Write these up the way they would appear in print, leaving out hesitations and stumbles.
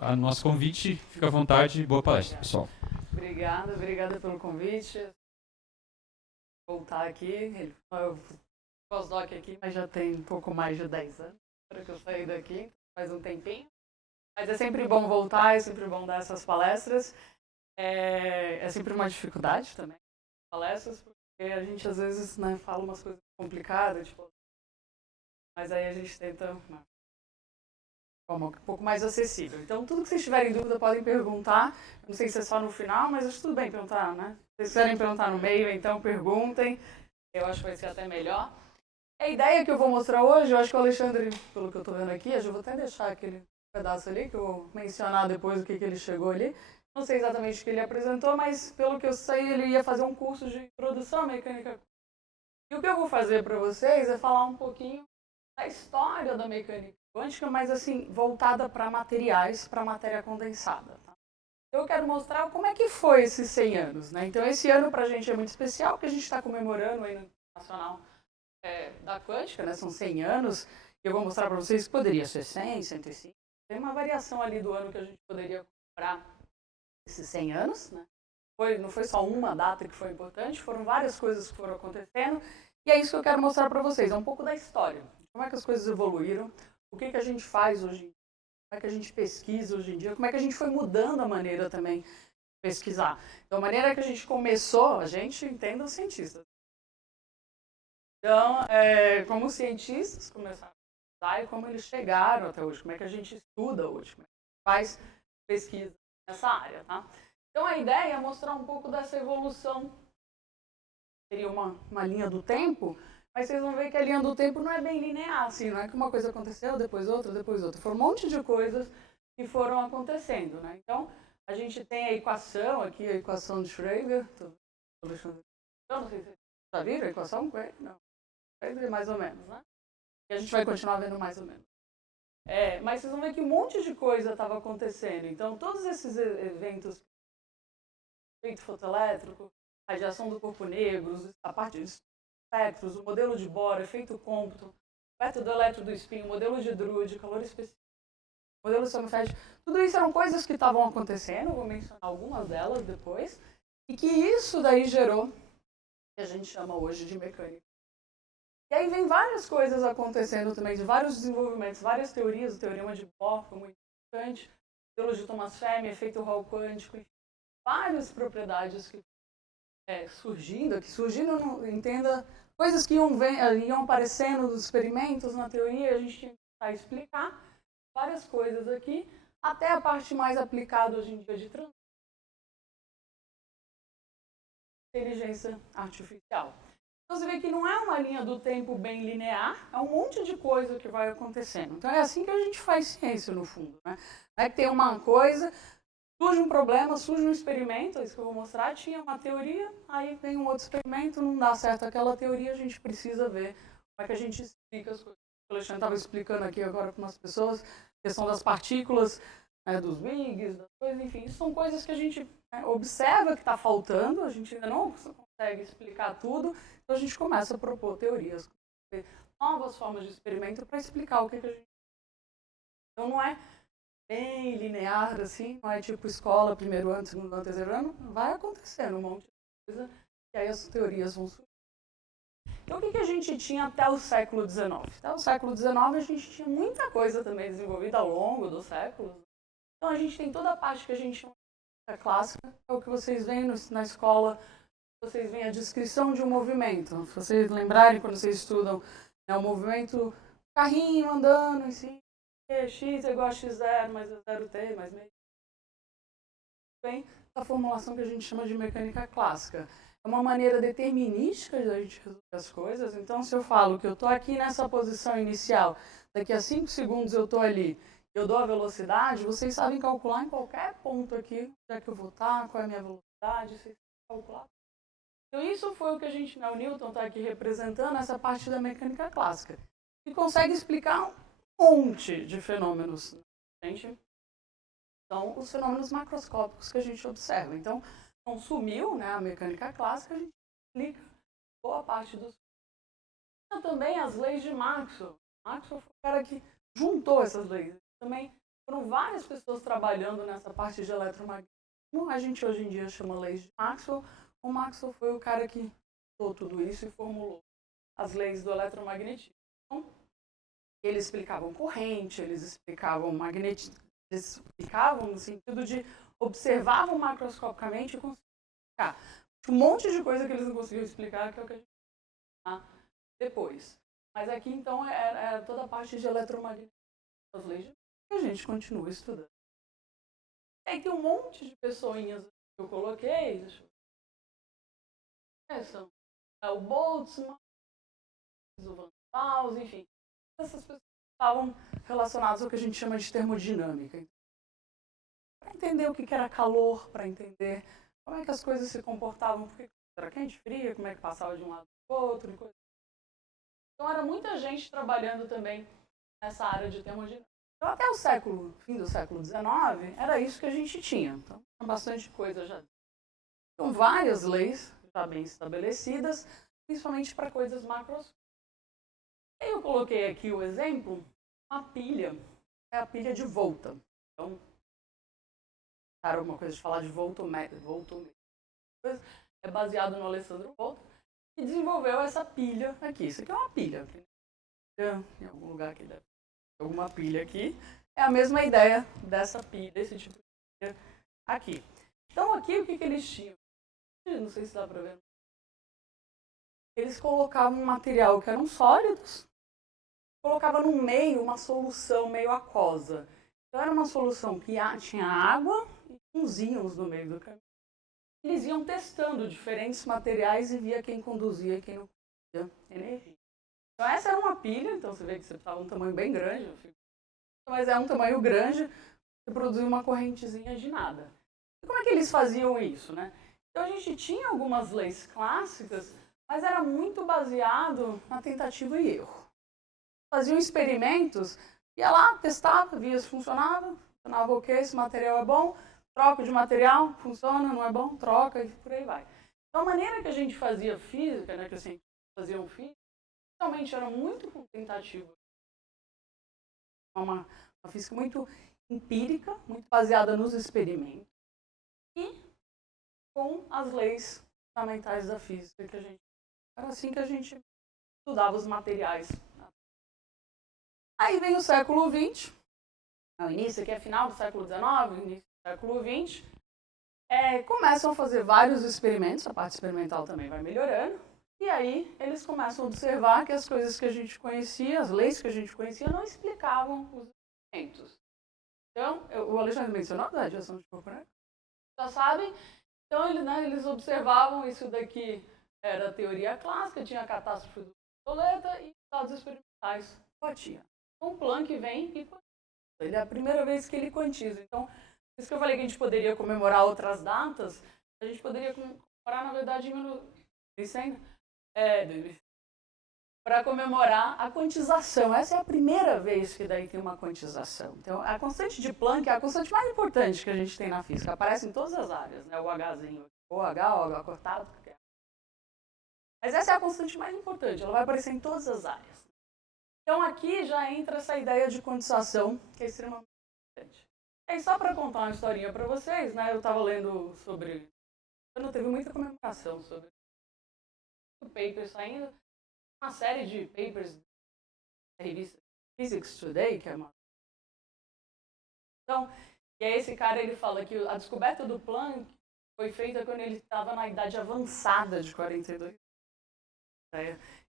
o nosso convite. Fica à vontade. Boa palestra, pessoal. Obrigada pelo convite. Vou voltar aqui. Eu pós-doc aqui, mas já tem um pouco mais de 10 anos para que eu saí daqui, faz um tempinho. Mas é sempre bom voltar, é sempre bom dar essas palestras. É sempre uma dificuldade também, palestras, porque a gente às vezes, né, fala umas coisas complicadas, tipo, mas aí a gente tenta forma um pouco mais acessível. Então, tudo que vocês tiverem dúvida podem perguntar. Não sei se é só no final, mas acho tudo bem perguntar, né? Se vocês quiserem perguntar no meio, então perguntem. Eu acho que vai ser até melhor. A ideia que eu vou mostrar hoje, eu acho que o Alexandre, pelo que eu estou vendo aqui, eu vou até deixar aquele pedaço ali, que eu vou mencionar depois o que ele chegou ali. Não sei exatamente o que ele apresentou, mas pelo que eu sei, ele ia fazer um curso de introdução à mecânica. E o que eu vou fazer para vocês é falar um pouquinho da história da mecânica quântica, mas assim, voltada para materiais, para matéria condensada. Tá? Eu quero mostrar como é que foi esses 100 anos. Né? Então, esse ano para a gente é muito especial, porque a gente está comemorando aí no Internacional da Quântica, né? São 100 anos. Eu vou mostrar para vocês que poderia ser 100, 105. Tem uma variação ali do ano que a gente poderia comemorar esses 100 anos. Né? Não foi só uma data que foi importante, foram várias coisas que foram acontecendo. E é isso que eu quero mostrar para vocês, é um pouco da história. Como é que as coisas evoluíram, o que a gente faz hoje em dia, como é que a gente pesquisa hoje em dia, como é que a gente foi mudando a maneira também de pesquisar. Então, a maneira que a gente começou, a gente entende os cientistas. Então, como os cientistas começaram a estudar e como eles chegaram até hoje, como é que a gente estuda hoje, como é que faz pesquisa nessa área, tá? Então, a ideia é mostrar um pouco dessa evolução. Seria uma linha do tempo, mas vocês vão ver que a linha do tempo não é bem linear, assim, não é que uma coisa aconteceu, depois outra, depois outra. Foram um monte de coisas que foram acontecendo, né? Então, a gente tem a equação aqui, a equação de Schrödinger. Eu não sei se vocês já viram a equação com ele? Não. Schrödinger, mais ou menos, né? E a gente vai continuar vendo mais ou menos. Mas vocês vão ver que um monte de coisa estava acontecendo. Então, todos esses eventos, efeito fotoelétrico, radiação do corpo negro, a parte de espectros, o modelo de Bohr, efeito cômputo, o método elétrico do spin, o modelo de Drude, calor específico, o modelo Sommerfeld, tudo isso eram coisas que estavam acontecendo, vou mencionar algumas delas depois, e que isso daí gerou o que a gente chama hoje de mecânica. E aí vem várias coisas acontecendo também, de vários desenvolvimentos, várias teorias, o teorema de Bohr foi muito importante, o modelo de Thomas Fermi, efeito Hall quântico, várias propriedades que surgindo, entenda, coisas que iam aparecendo nos experimentos, na teoria, a gente tinha que tentar explicar várias coisas aqui, até a parte mais aplicada hoje em dia de inteligência artificial. Então você vê que não é uma linha do tempo bem linear, é um monte de coisa que vai acontecendo. Então é assim que a gente faz ciência, no fundo. Né? Não é que tem uma coisa, surge um problema, surge um experimento, é isso que eu vou mostrar, tinha uma teoria, aí vem um outro experimento, não dá certo aquela teoria, a gente precisa ver como é que a gente explica as coisas. O Alexandre estava explicando aqui agora para umas pessoas, a questão das partículas, dos WIGs, das coisas, enfim, isso são coisas que a gente observa que está faltando, a gente ainda não consegue explicar tudo, então a gente começa a propor teorias, novas formas de experimento para explicar o que a gente... Então não é bem linear, assim, não é tipo escola, primeiro ano, segundo ano, terceiro ano, vai acontecendo um monte de coisa, e aí as teorias vão surgir. Então, o que a gente tinha até o século XIX? Até o século XIX, a gente tinha muita coisa também desenvolvida ao longo dos séculos. Então, a gente tem toda a parte que a gente chama de clássica, é o que vocês veem na escola, vocês veem a descrição de um movimento. Se vocês lembrarem, quando vocês estudam, o movimento, carrinho andando, assim, x é igual a x0, mais zero-t, mais meio. Bem, a formulação que a gente chama de mecânica clássica. É uma maneira determinística de a gente resolver as coisas. Então, se eu falo que eu estou aqui nessa posição inicial, daqui a 5 segundos eu estou ali, eu dou a velocidade, vocês sabem calcular em qualquer ponto aqui, onde é que eu vou estar, qual é a minha velocidade, vocês sabem calcular. Então, isso foi o que a gente, o Newton está aqui representando, essa parte da mecânica clássica. E consegue explicar um monte de fenômenos. Gente, são os fenômenos macroscópicos que a gente observa. Então, não sumiu, né, a mecânica clássica, a gente explica boa parte dos... Também as leis de Maxwell. Maxwell foi o cara que juntou essas leis. Também Foram várias pessoas trabalhando nessa parte de eletromagnetismo. A gente hoje em dia chama leis de Maxwell. O Maxwell foi o cara que estudou tudo isso e formulou as leis do eletromagnetismo. Então, eles explicavam corrente, eles explicavam magnetismo, eles explicavam no sentido de observavam macroscopicamente e conseguiam explicar. Um monte de coisa que eles não conseguiam explicar, que é o que a gente vai falar depois. Mas aqui, então, era toda a parte de eletromagnetismo, as leis de que a gente continua estudando. E aí tem um monte de pessoinhas que eu coloquei, deixa eu ver, são o Boltzmann, o Van Paus, enfim. Essas pessoas estavam relacionadas ao que a gente chama de termodinâmica. Para entender o que era calor, para entender como é que as coisas se comportavam, porque era quente, fria, como é que passava de um lado para o outro. E coisa. Então era muita gente trabalhando também nessa área de termodinâmica. Então até o fim do século XIX, era isso que a gente tinha. Então tinha bastante coisa já. Então várias leis já bem estabelecidas, principalmente para coisas macroscópicas. Eu coloquei aqui o exemplo, uma pilha, é a pilha de volta. Então, era uma coisa de falar de voltometro, é baseado no Alessandro Volta, que desenvolveu essa pilha aqui. Isso aqui é uma pilha. Em algum lugar aqui deve ter alguma pilha aqui. É a mesma ideia dessa pilha, desse tipo de pilha aqui. Então, aqui o que eles tinham? Não sei se dá para ver. Eles colocavam um material que eram sólidos, colocava no meio uma solução meio aquosa. Então era uma solução que tinha água e uns íons no meio do caminho. Eles iam testando diferentes materiais e via quem conduzia e quem não conduzia energia. Então essa era uma pilha, então você vê que você estava um tamanho bem grande, mas é um tamanho grande, você produzia uma correntezinha de nada. E como é que eles faziam isso, né? Então a gente tinha algumas leis clássicas, mas era muito baseado na tentativa e erro. Faziam experimentos, ia lá, testava, via se funcionava ok, esse material é bom, troca de material, funciona, não é bom, troca e por aí vai. Então a maneira que a gente fazia física, né, que assim, faziam física, realmente era muito com tentativa. Uma física muito empírica, muito baseada nos experimentos e com as leis fundamentais da física que a gente... Era assim que a gente estudava os materiais. Aí vem o século XX, o início aqui é final do século XIX, início do século XX, começam a fazer vários experimentos, a parte experimental também vai melhorando, e aí eles começam a observar que as coisas que a gente conhecia, as leis que a gente conhecia, não explicavam os experimentos. Então, o Alexandre mencionou da radiação de corpo, né? Já sabem? Então, eles observavam isso daqui, era a teoria clássica, tinha a catástrofe do Boleta e dados experimentais batia. Então, o Planck vem e ele é a primeira vez que ele quantiza. Então, por isso que eu falei que a gente poderia comemorar outras datas, a gente poderia comemorar, na verdade, em 1900, para comemorar a quantização. Essa é a primeira vez que daí tem uma quantização. Então, a constante de Planck é a constante mais importante que a gente tem na física. Aparece em todas as áreas, né? O Hzinho, o H cortado. Mas essa é a constante mais importante, ela vai aparecer em todas as áreas. Então, aqui já entra essa ideia de quantização, que é extremamente importante. E aí, só para contar uma historinha para vocês, né? Eu estava lendo sobre... Não teve muita comemoração sobre o paper saindo. Uma série de papers da revista Physics Today, que é uma... Então, e aí esse cara, ele fala que a descoberta do Planck foi feita quando ele estava na idade avançada de 42.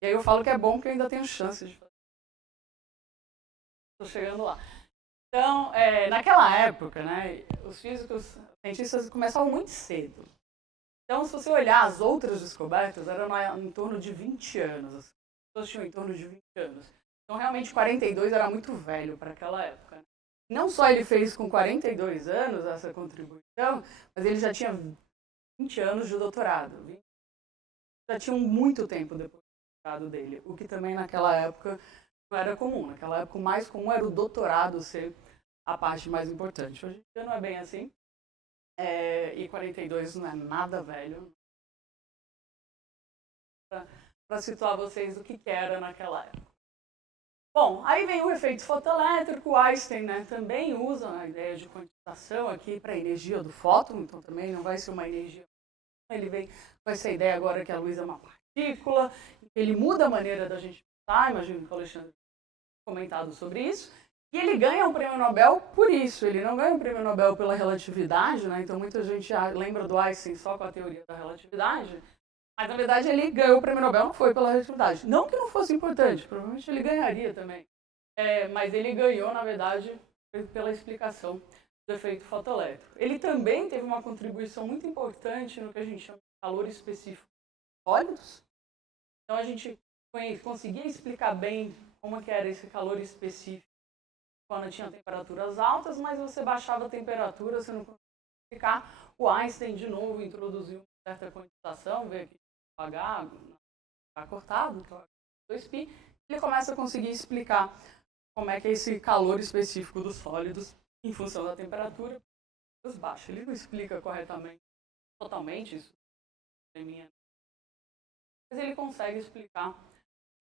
E aí eu falo que é bom que eu ainda tenho chance de fazer. Estou chegando lá. Então, naquela época, né, os cientistas começavam muito cedo. Então, se você olhar as outras descobertas, eram em torno de 20 anos. As pessoas tinham em torno de 20 anos. Então, realmente, 42 era muito velho para aquela época. Né? Não só ele fez com 42 anos essa contribuição, mas ele já tinha 20 anos de doutorado. Já tinha muito tempo depois do doutorado dele, o que também naquela época não era comum. Naquela época o mais comum era o doutorado ser a parte mais importante. Hoje em dia não é bem assim. E 42 não é nada velho. Para situar vocês o que era naquela época. Bom, aí vem o efeito fotoelétrico. Einstein, né, também usa a ideia de quantização aqui para a energia do fóton, então também não vai ser uma energia. Ele vem com essa ideia agora que a luz é uma partícula, ele muda a maneira da gente pensar, imagino que o Alexandre tenha comentado sobre isso. E ele ganha o prêmio Nobel por isso, ele não ganha o prêmio Nobel pela relatividade, né? Então muita gente lembra do Einstein só com a teoria da relatividade, mas na verdade ele ganhou o prêmio Nobel não foi pela relatividade. Não que não fosse importante, provavelmente ele ganharia também. Mas ele ganhou, na verdade, pela explicação do efeito fotoelétrico. Ele também teve uma contribuição muito importante no que a gente chama de calor específico de sólidos. Então a gente conseguia explicar bem como que era esse calor específico quando tinha temperaturas altas, mas você baixava a temperatura, você não conseguia explicar. O Einstein, de novo, introduziu uma certa quantização, veio aqui devagar, está cortado, que é o 2π, ele começa a conseguir explicar como é que é esse calor específico dos sólidos em função da temperatura baixa. Ele não explica corretamente, totalmente isso, mas ele consegue explicar um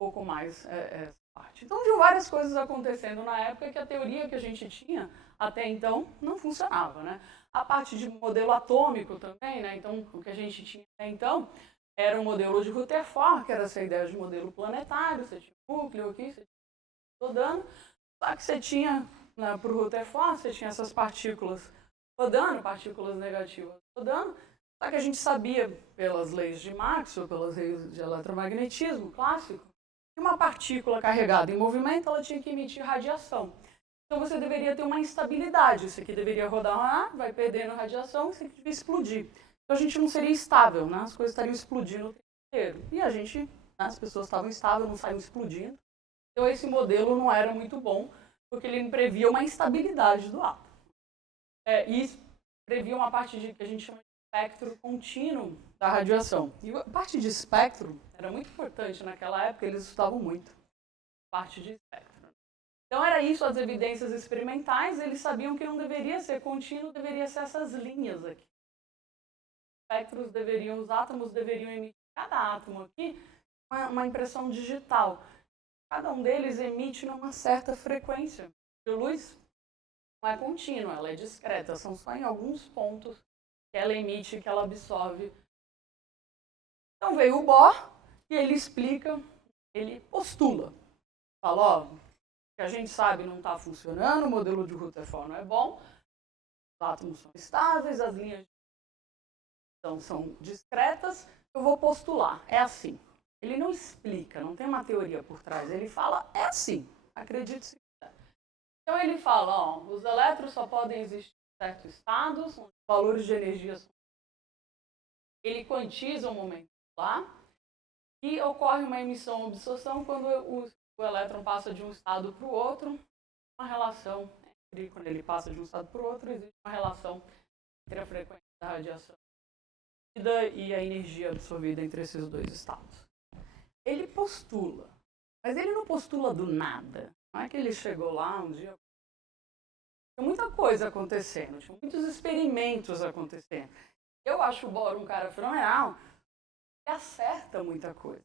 pouco mais essa parte. Então, de várias coisas acontecendo na época que a teoria que a gente tinha até então não funcionava, né? A parte de modelo atômico também, né? Então, o que a gente tinha até então era um modelo de Rutherford, que era essa ideia de modelo planetário, você tinha núcleo aqui, você tinha rodando, só que você tinha, né, para o Rutherford, você tinha essas partículas rodando, partículas negativas rodando, só que a gente sabia, pelas leis de Maxwell, pelas leis de eletromagnetismo clássico, que uma partícula carregada em movimento, ela tinha que emitir radiação. Então você deveria ter uma instabilidade, isso aqui deveria rodar lá, vai perdendo radiação, isso aqui devia explodir. Então a gente não seria estável, né? As coisas estariam explodindo o tempo inteiro. E a gente, né, as pessoas estavam estáveis, não saíam explodindo. Então esse modelo não era muito bom, porque ele previa uma instabilidade do átomo. E previa uma parte que a gente chama de espectro contínuo da radiação. E a parte de espectro era muito importante naquela época, eles estudavam muito a parte de espectro. Então era isso, as evidências experimentais, eles sabiam que não deveria ser contínuo, deveria ser essas linhas aqui. Os átomos deveriam emitir, cada átomo aqui, uma impressão digital. Cada um deles emite numa certa frequência. A luz não é contínua, ela é discreta, são só em alguns pontos que ela emite, que ela absorve. Então veio o Bohr e ele explica, ele postula. Fala, ó, que a gente sabe não está funcionando, o modelo de Rutherford não é bom, os átomos são estáveis, as linhas então, são discretas, eu vou postular, é assim. Ele não explica, não tem uma teoria por trás, ele fala, é assim, acredite se quiser. Então ele fala, ó, os elétrons só podem existir em certos estados, onde os valores de energia são... Ele quantiza o momento lá, e ocorre uma emissão ou absorção quando o elétron passa de um estado para o outro, uma relação entre, quando ele passa de um estado para o outro, existe uma relação entre a frequência da radiação e a energia absorvida entre esses dois estados. Ele postula, mas ele não postula do nada. Não é que ele chegou lá um dia... Tinha muita coisa acontecendo, tinha muitos experimentos acontecendo. Eu acho o Bohr um cara fenomenal, ele acerta muita coisa.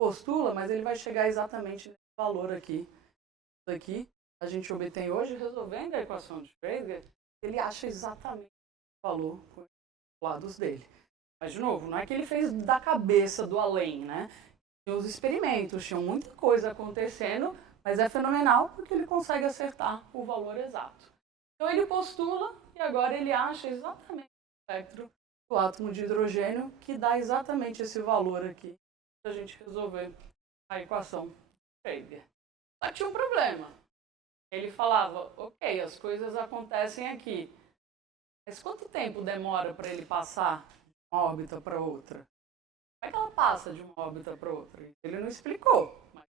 Postula, mas ele vai chegar exatamente nesse valor aqui. Isso aqui a gente obtém hoje resolvendo a equação de Schrödinger, ele acha exatamente o valor com os lados dele. Mas, de novo, não é que ele fez da cabeça do além, né? Tinha os experimentos, tinha muita coisa acontecendo, mas é fenomenal porque ele consegue acertar o valor exato. Então ele postula e agora ele acha exatamente o espectro do átomo de hidrogênio que dá exatamente esse valor aqui para a gente resolver a equação de Schrödinger. Só que tinha um problema. Ele falava, ok, as coisas acontecem aqui, mas quanto tempo demora para ele passar de uma órbita para outra? Como é que ela passa de uma órbita para outra? Ele não explicou, mas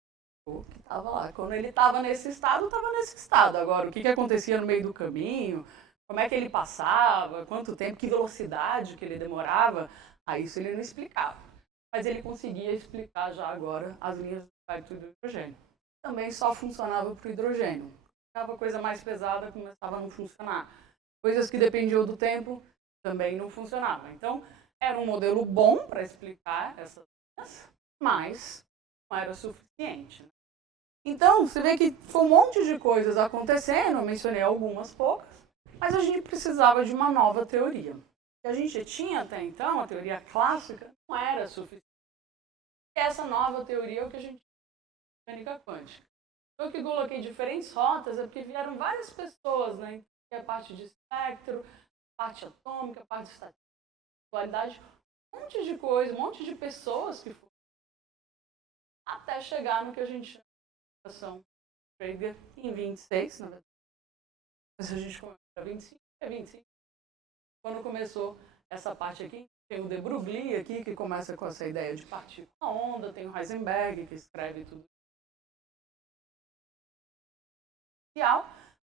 o que estava lá. Quando ele estava nesse estado, estava nesse estado. Agora, o que acontecia no meio do caminho, como é que ele passava, quanto tempo, que velocidade que ele demorava, isso ele não explicava. Mas ele conseguia explicar já agora as linhas do espectro do hidrogênio. Também só funcionava para o hidrogênio. Ficava coisa mais pesada, começava a não funcionar. Coisas que dependiam do tempo também não funcionavam. Então, era um modelo bom para explicar essas linhas, mas não era suficiente. Então, você vê que foi um monte de coisas acontecendo, eu mencionei algumas poucas, mas a gente precisava de uma nova teoria. O que a gente tinha até então, a teoria clássica, não era suficiente. E essa nova teoria é o que a gente chama de mecânica quântica. Eu que coloquei diferentes rotas é porque vieram várias pessoas, né? Que é a parte de espectro, parte atômica, parte de estatística, dualidade, um monte de coisa, um monte de pessoas que foram até chegar no que a gente chama de equação Schrödinger em 26, na verdade. Mas a gente começa 25, é 25. Quando começou essa parte aqui, tem o de Broglie aqui, que começa com essa ideia de partícula-onda, tem o Heisenberg, que escreve tudo.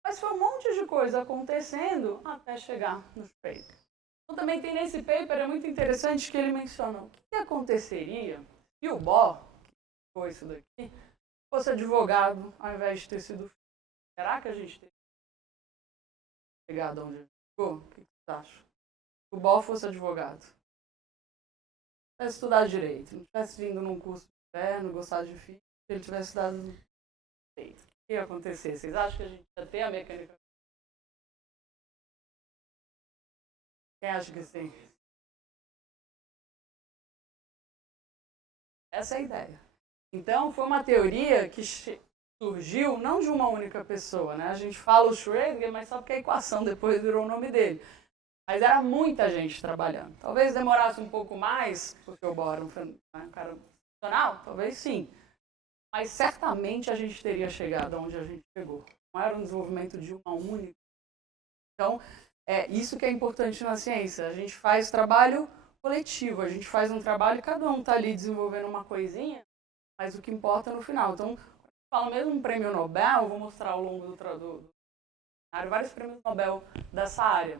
Mas foi um monte de coisa acontecendo até chegar nos papers. Então também tem nesse paper, é muito interessante que ele menciona o que aconteceria se o Bohr, que foi isso daqui, fosse advogado ao invés de ter sido filho. Será que a gente teria chegado onde a gente chegou? O que você acha? Se o Bohr fosse advogado, tivesse estudado direito, não tivesse vindo num curso interno, gostado de física, se ele tivesse estudado direito, o que ia acontecer? Vocês acham que a gente ia ter a mecânica? Quem acha que sim? Essa é a ideia. Então, foi uma teoria que surgiu não de uma única pessoa, né? A gente fala o Schrödinger, mas só porque a equação depois virou o nome dele. Mas era muita gente trabalhando. Talvez demorasse um pouco mais, porque o Bohr era um cara funcional, talvez sim. Mas certamente a gente teria chegado onde a gente chegou. Não era um desenvolvimento de uma única. Então, é isso que é importante na ciência. A gente faz trabalho coletivo, a gente faz um trabalho, cada um está ali desenvolvendo uma coisinha, mas o que importa é no final. Então, fala mesmo um prêmio Nobel, vou mostrar ao longo do vários prêmios Nobel dessa área.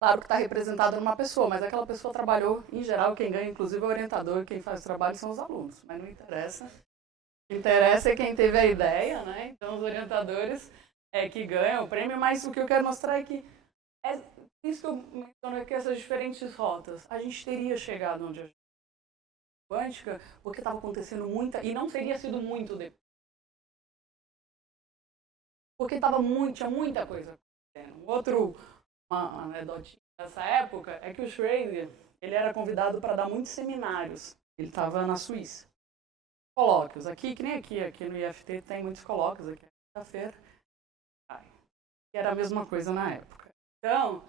Claro que está representado numa pessoa, mas aquela pessoa trabalhou, em geral, quem ganha, inclusive, é o orientador, quem faz o trabalho são os alunos, mas não interessa. O que interessa é quem teve a ideia, né? Então, os orientadores é que ganham o prêmio, mas o que eu quero mostrar é que é isso que eu menciono aqui, essas diferentes rotas. A gente teria chegado onde a gente quântica, porque estava acontecendo muita, e não teria sido muito depois. Porque tinha muita coisa acontecendo. Uma anedotinha dessa época é que o Schrödinger, ele era convidado para dar muitos seminários. Ele estava na Suíça. Colóquios. Aqui, que nem aqui no IFT tem muitos colóquios, aqui é quinta-feira. Que era a mesma coisa na época. Então,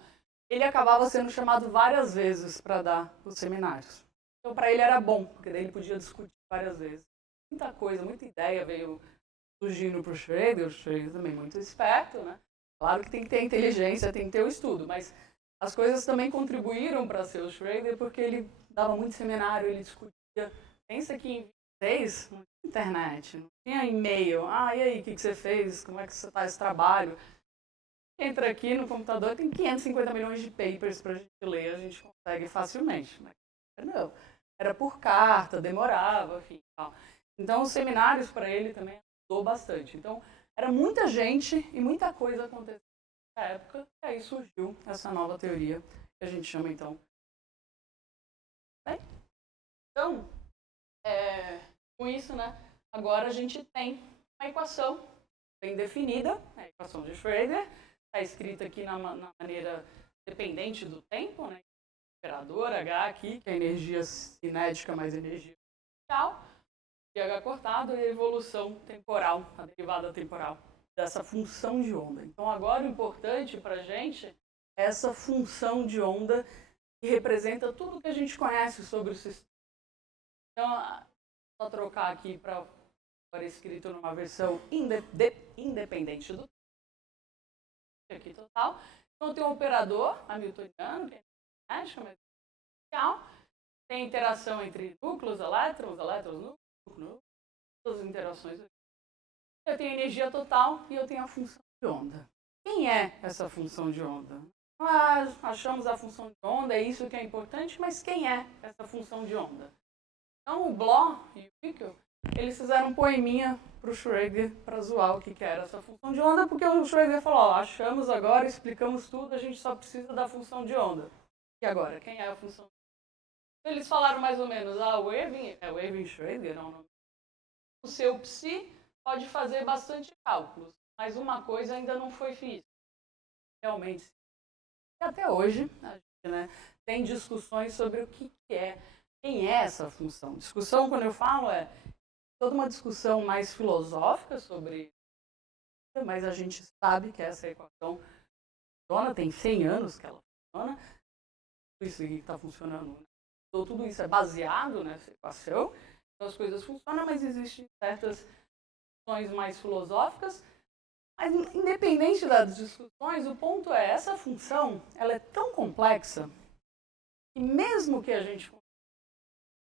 ele acabava sendo chamado várias vezes para dar os seminários. Então, para ele era bom, porque daí ele podia discutir várias vezes. Muita coisa, muita ideia veio surgindo para o Schrödinger também muito esperto, né? Claro que tem que ter inteligência, tem que ter o estudo, mas as coisas também contribuíram para ser o Schrödinger, porque ele dava muito seminário, ele discutia. Pensa que em 26 não tinha internet, não tinha e-mail. E aí, o que você fez? Como é que você está esse trabalho? Entra aqui no computador, tem 550 milhões de papers para a gente ler, a gente consegue facilmente. Mas não, era por carta, demorava, enfim. Tal. Então, os seminários para ele também ajudou bastante. Então, era muita gente e muita coisa acontecendo na época, e aí surgiu essa nova teoria, que a gente chama, então. Bem, então, com isso, né, agora a gente tem uma equação bem definida, a equação de Schrödinger, está escrita aqui na maneira dependente do tempo, né? Operador H aqui, que é energia cinética mais energia potencial, e H cortado e a evolução temporal, a derivada temporal dessa função de onda. Então agora o importante para a gente é essa função de onda que representa tudo que a gente conhece sobre o sistema. Então, só trocar aqui para escrito numa versão independente do aqui total. Então tem um operador hamiltoniano, que é cinética, mas potencial. Tem interação entre núcleos, elétrons, núcleos, todas as interações aqui. Eu tenho energia total e eu tenho a função de onda. Quem é essa função de onda? Achamos a função de onda, é isso que é importante, mas quem é essa função de onda? Então o Bloch e o Wickel, eles fizeram um poeminha para o Schrödinger para zoar o que era essa função de onda, porque o Schrödinger falou, achamos agora, explicamos tudo, a gente só precisa da função de onda. E agora, quem é a função de onda? Eles falaram mais ou menos, o Erwin Schrödinger é o nome. O seu psi pode fazer bastante cálculos, mas uma coisa ainda não foi feita. Realmente. E até hoje, a gente, né, tem discussões sobre o que é, quem é essa função. Discussão, quando eu falo, é toda uma discussão mais filosófica sobre, mas a gente sabe que essa equação funciona, tem 100 anos que ela funciona, tudo isso aqui está funcionando, né? Então, tudo isso é baseado nessa equação, então as coisas funcionam, mas existem certas discussões mais filosóficas, mas independente das discussões, o ponto é, essa função, ela é tão complexa, que mesmo que a gente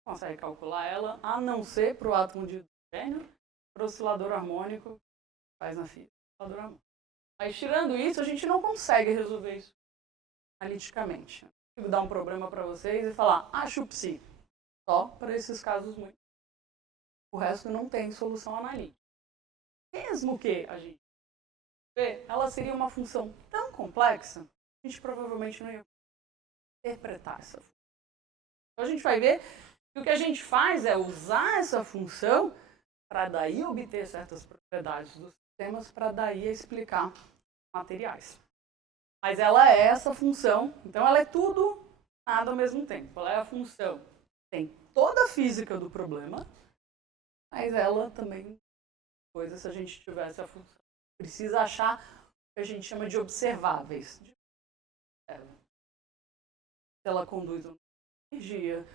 consegue calcular ela, a não ser para o átomo de hidrogênio, para o oscilador harmônico, que faz na física, oscilador harmônico. Mas tirando isso, a gente não consegue resolver isso analiticamente. Eu vou dar um problema para vocês e falar, acho psi. Só para esses casos muito. O resto não tem solução analítica. Mesmo que a gente vê, ela seria uma função tão complexa, a gente provavelmente não ia interpretar essa função. Então a gente vai ver que o que a gente faz é usar essa função para daí obter certas propriedades dos sistemas, para daí explicar materiais. Mas ela é essa função, então ela é tudo, nada ao mesmo tempo. Ela é a função, tem toda a física do problema, mas ela também, coisa se a gente tivesse a função. Precisa achar o que a gente chama de observáveis. Se ela conduz energia,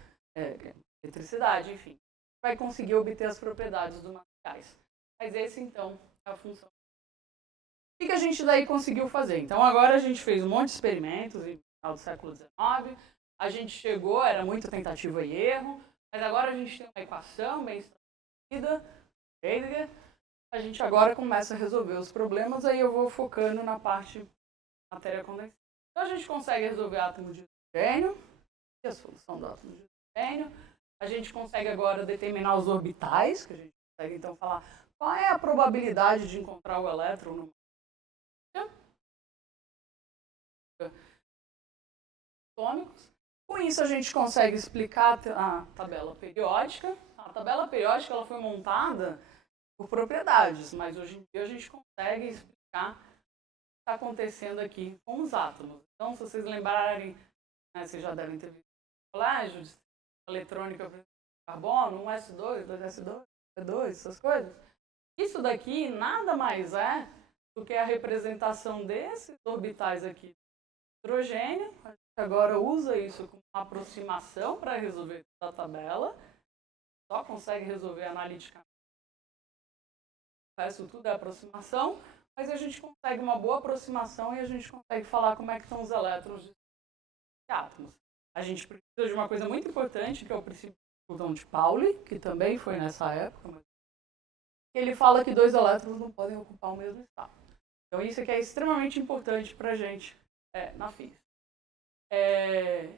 eletricidade, enfim, vai conseguir obter as propriedades dos materiais. Mas esse, então, é a função. O que a gente daí conseguiu fazer? Então, agora a gente fez um monte de experimentos no final do século XIX, a gente chegou, era muita tentativa e erro, mas agora a gente tem uma equação bem estabelecida, a gente agora começa a resolver os problemas, aí eu vou focando na parte matéria condensada. Então, a gente consegue resolver átomo de hidrogênio, e a solução do átomo de hidrogênio. A gente consegue agora determinar os orbitais, que a gente consegue então falar qual é a probabilidade de encontrar o elétron no atômicos. Com isso a gente consegue explicar a tabela periódica. A tabela periódica ela foi montada por propriedades, mas hoje em dia a gente consegue explicar o que está acontecendo aqui com os átomos. Então, se vocês lembrarem, né, vocês já devem ter visto no colégio, de eletrônica, carbono, 1s2, 2s2, E2, essas coisas. Isso daqui nada mais é do que a representação desses orbitais aqui do hidrogênio. A gente agora usa isso como uma aproximação para resolver toda a tabela. Só consegue resolver analiticamente. Isso tudo é aproximação, mas a gente consegue uma boa aproximação e a gente consegue falar como é que estão os elétrons de átomos. A gente precisa de uma coisa muito importante, que é o princípio de Pauli, que também foi nessa época, mas ele fala que dois elétrons não podem ocupar o mesmo estado. Então isso aqui é extremamente importante para a gente na física.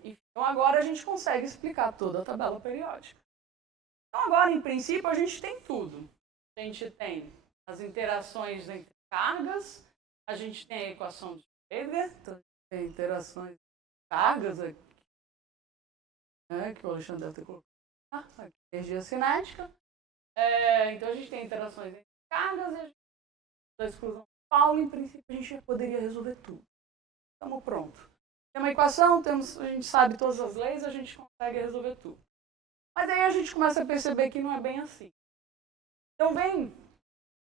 Então agora a gente consegue explicar toda a tabela periódica. Então agora, em princípio, a gente tem tudo. A gente tem as interações entre cargas, a gente tem a equação de Schrödinger, então tem interações de cargas aqui, né, que o Alexandre deve ter colocado. Aqui, energia cinética. Então a gente tem interações entre cargas e a gente tem a exclusão de Pauli. Em princípio, a gente já poderia resolver tudo. Estamos prontos. Tem uma equação, a gente sabe todas as leis, a gente consegue resolver tudo. Mas aí a gente começa a perceber que não é bem assim. Então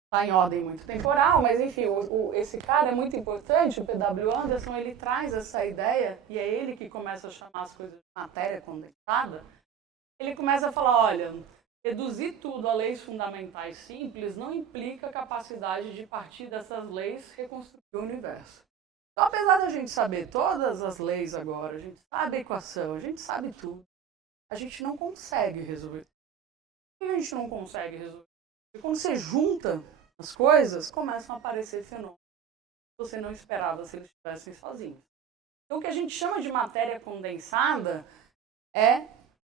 está em ordem muito temporal, mas enfim, esse cara é muito importante, o P.W. Anderson, ele traz essa ideia, e é ele que começa a chamar as coisas de matéria condensada. Ele começa a falar, olha, reduzir tudo a leis fundamentais simples não implica a capacidade de partir dessas leis reconstruir o universo. Então, apesar da gente saber todas as leis agora, a gente sabe a equação, a gente sabe tudo, a gente não consegue resolver. Por que a gente não consegue resolver? Porque quando você junta as coisas, começam a aparecer fenômenos que você não esperava se eles estivessem sozinhos. Então, o que a gente chama de matéria condensada é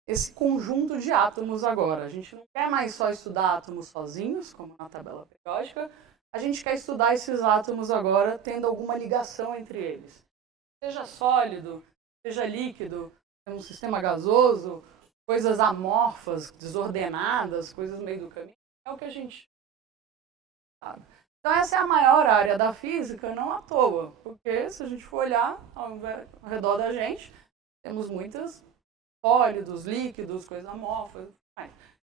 esse conjunto de átomos agora. A gente não quer mais só estudar átomos sozinhos, como na tabela periódica, a gente quer estudar esses átomos agora tendo alguma ligação entre eles. Seja sólido, seja líquido, um sistema gasoso, coisas amorfas, desordenadas, coisas no meio do caminho, é o que a gente Então, essa é a maior área da física, não à toa, porque se a gente for olhar ao redor da gente, temos muitos sólidos, líquidos, coisas amorfas.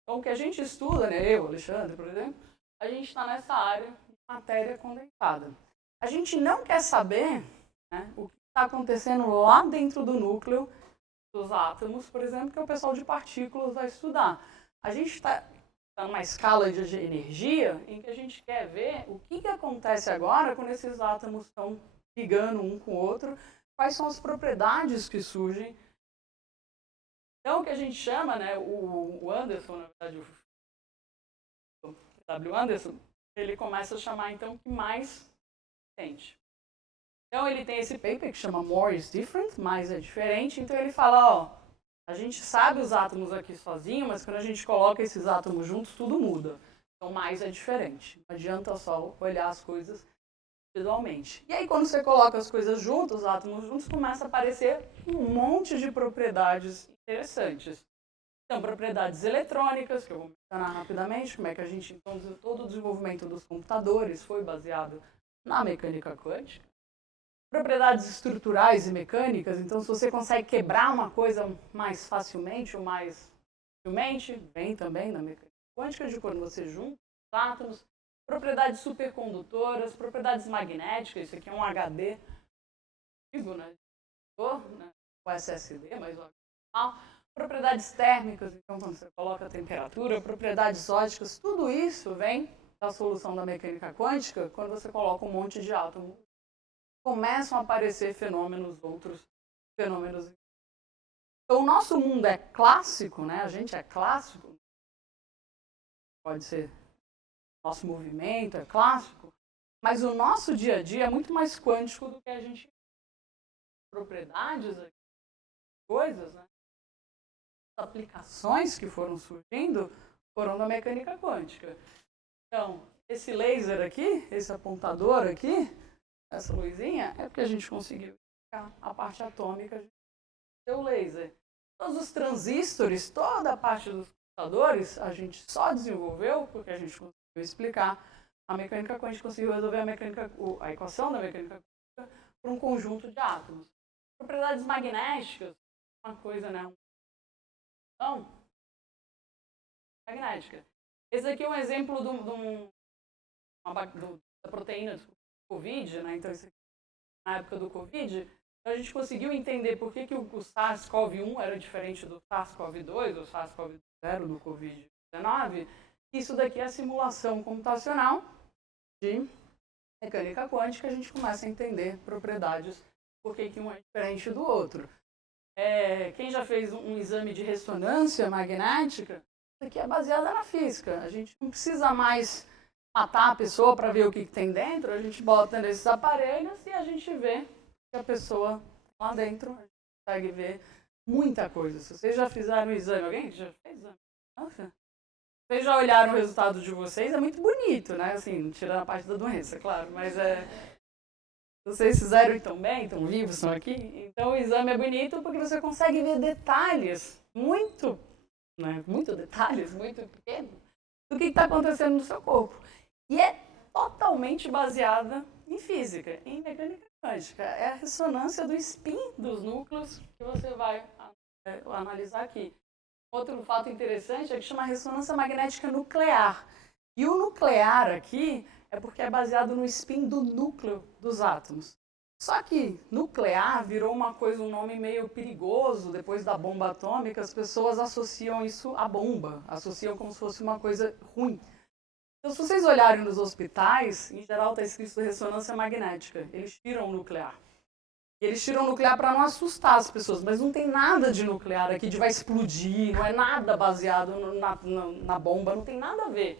Então, o que a gente estuda, né, eu, Alexandre, por exemplo, a gente está nessa área de matéria condensada. A gente não quer saber, né, o que está acontecendo lá dentro do núcleo dos átomos, por exemplo, que o pessoal de partículas vai estudar. A gente está numa escala de energia em que a gente quer ver o que acontece agora quando esses átomos estão ligando um com o outro, quais são as propriedades que surgem. Então, o que a gente chama, né, o Anderson, na verdade, o W. Anderson, ele começa a chamar, então, que mais sente. Então, ele tem esse paper que chama More is Different, mais é diferente. Então, ele fala, ó, a gente sabe os átomos aqui sozinho, mas quando a gente coloca esses átomos juntos, tudo muda. Então, mais é diferente. Não adianta só olhar as coisas individualmente. E aí, quando você coloca as coisas juntas, os átomos juntos, começa a aparecer um monte de propriedades interessantes. Então, propriedades eletrônicas, que eu vou mencionar rapidamente, como é que a gente, então, todo o desenvolvimento dos computadores foi baseado na mecânica quântica. Propriedades estruturais e mecânicas, então se você consegue quebrar uma coisa mais facilmente ou mais facilmente, vem também na mecânica quântica de quando você junta os átomos. Propriedades supercondutoras, propriedades magnéticas, isso aqui é um HD, né? O SSD, mas normal. Propriedades térmicas, então quando você coloca a temperatura, propriedades óticas, tudo isso vem da solução da mecânica quântica quando você coloca um monte de átomos. Começam a aparecer outros fenômenos. Então, o nosso mundo é clássico, né? A gente é clássico. Pode ser nosso movimento é clássico, mas o nosso dia a dia é muito mais quântico do que a gente propriedades, coisas, né? As aplicações que foram surgindo foram da mecânica quântica. Então, esse laser aqui, esse apontador aqui, essa luzinha, é porque a gente conseguiu ficar a parte atômica do laser. Todos os transistores, toda a parte dos computadores, a gente só desenvolveu porque a gente conseguiu explicar a mecânica quântica, conseguiu resolver a equação da mecânica quântica por um conjunto de átomos. Propriedades magnéticas, uma coisa, né? Então, magnética. Esse aqui é um exemplo da proteína do Covid, né? Então, isso aqui, na época do Covid, a gente conseguiu entender por que o SARS-CoV-1 era diferente do SARS-CoV-2, do SARS-CoV-0 do Covid-19. Isso daqui é a simulação computacional de mecânica quântica, a gente começa a entender propriedades, por que um é diferente do outro. Quem já fez um exame de ressonância magnética, isso aqui é baseado na física. A gente não precisa mais matar a pessoa para ver o que tem dentro, a gente bota nesses aparelhos e a gente vê que a pessoa lá dentro, a gente consegue ver muita coisa. Se vocês já fizeram o exame, alguém já fez exame? Nossa. Vocês já olharam o resultado de vocês, é muito bonito, né? Assim, tirando a parte da doença, claro, mas vocês fizeram então bem, estão vivos, estão aqui, então o exame é bonito porque você consegue ver detalhes, muito detalhes, muito pequenos, do que está acontecendo no seu corpo. E é totalmente baseada em física, em mecânica quântica. É a ressonância do spin dos núcleos que você vai analisar aqui. Outro fato interessante é que chama ressonância magnética nuclear. E o nuclear aqui é porque é baseado no spin do núcleo dos átomos. Só que nuclear virou um nome meio perigoso depois da bomba atômica. As pessoas associam isso à bomba, associam como se fosse uma coisa ruim. Então, se vocês olharem nos hospitais, em geral está escrito ressonância magnética. Eles tiram o nuclear. E eles tiram o nuclear para não assustar as pessoas, mas não tem nada de nuclear aqui, de vai explodir, não é nada baseado na bomba, não tem nada a ver.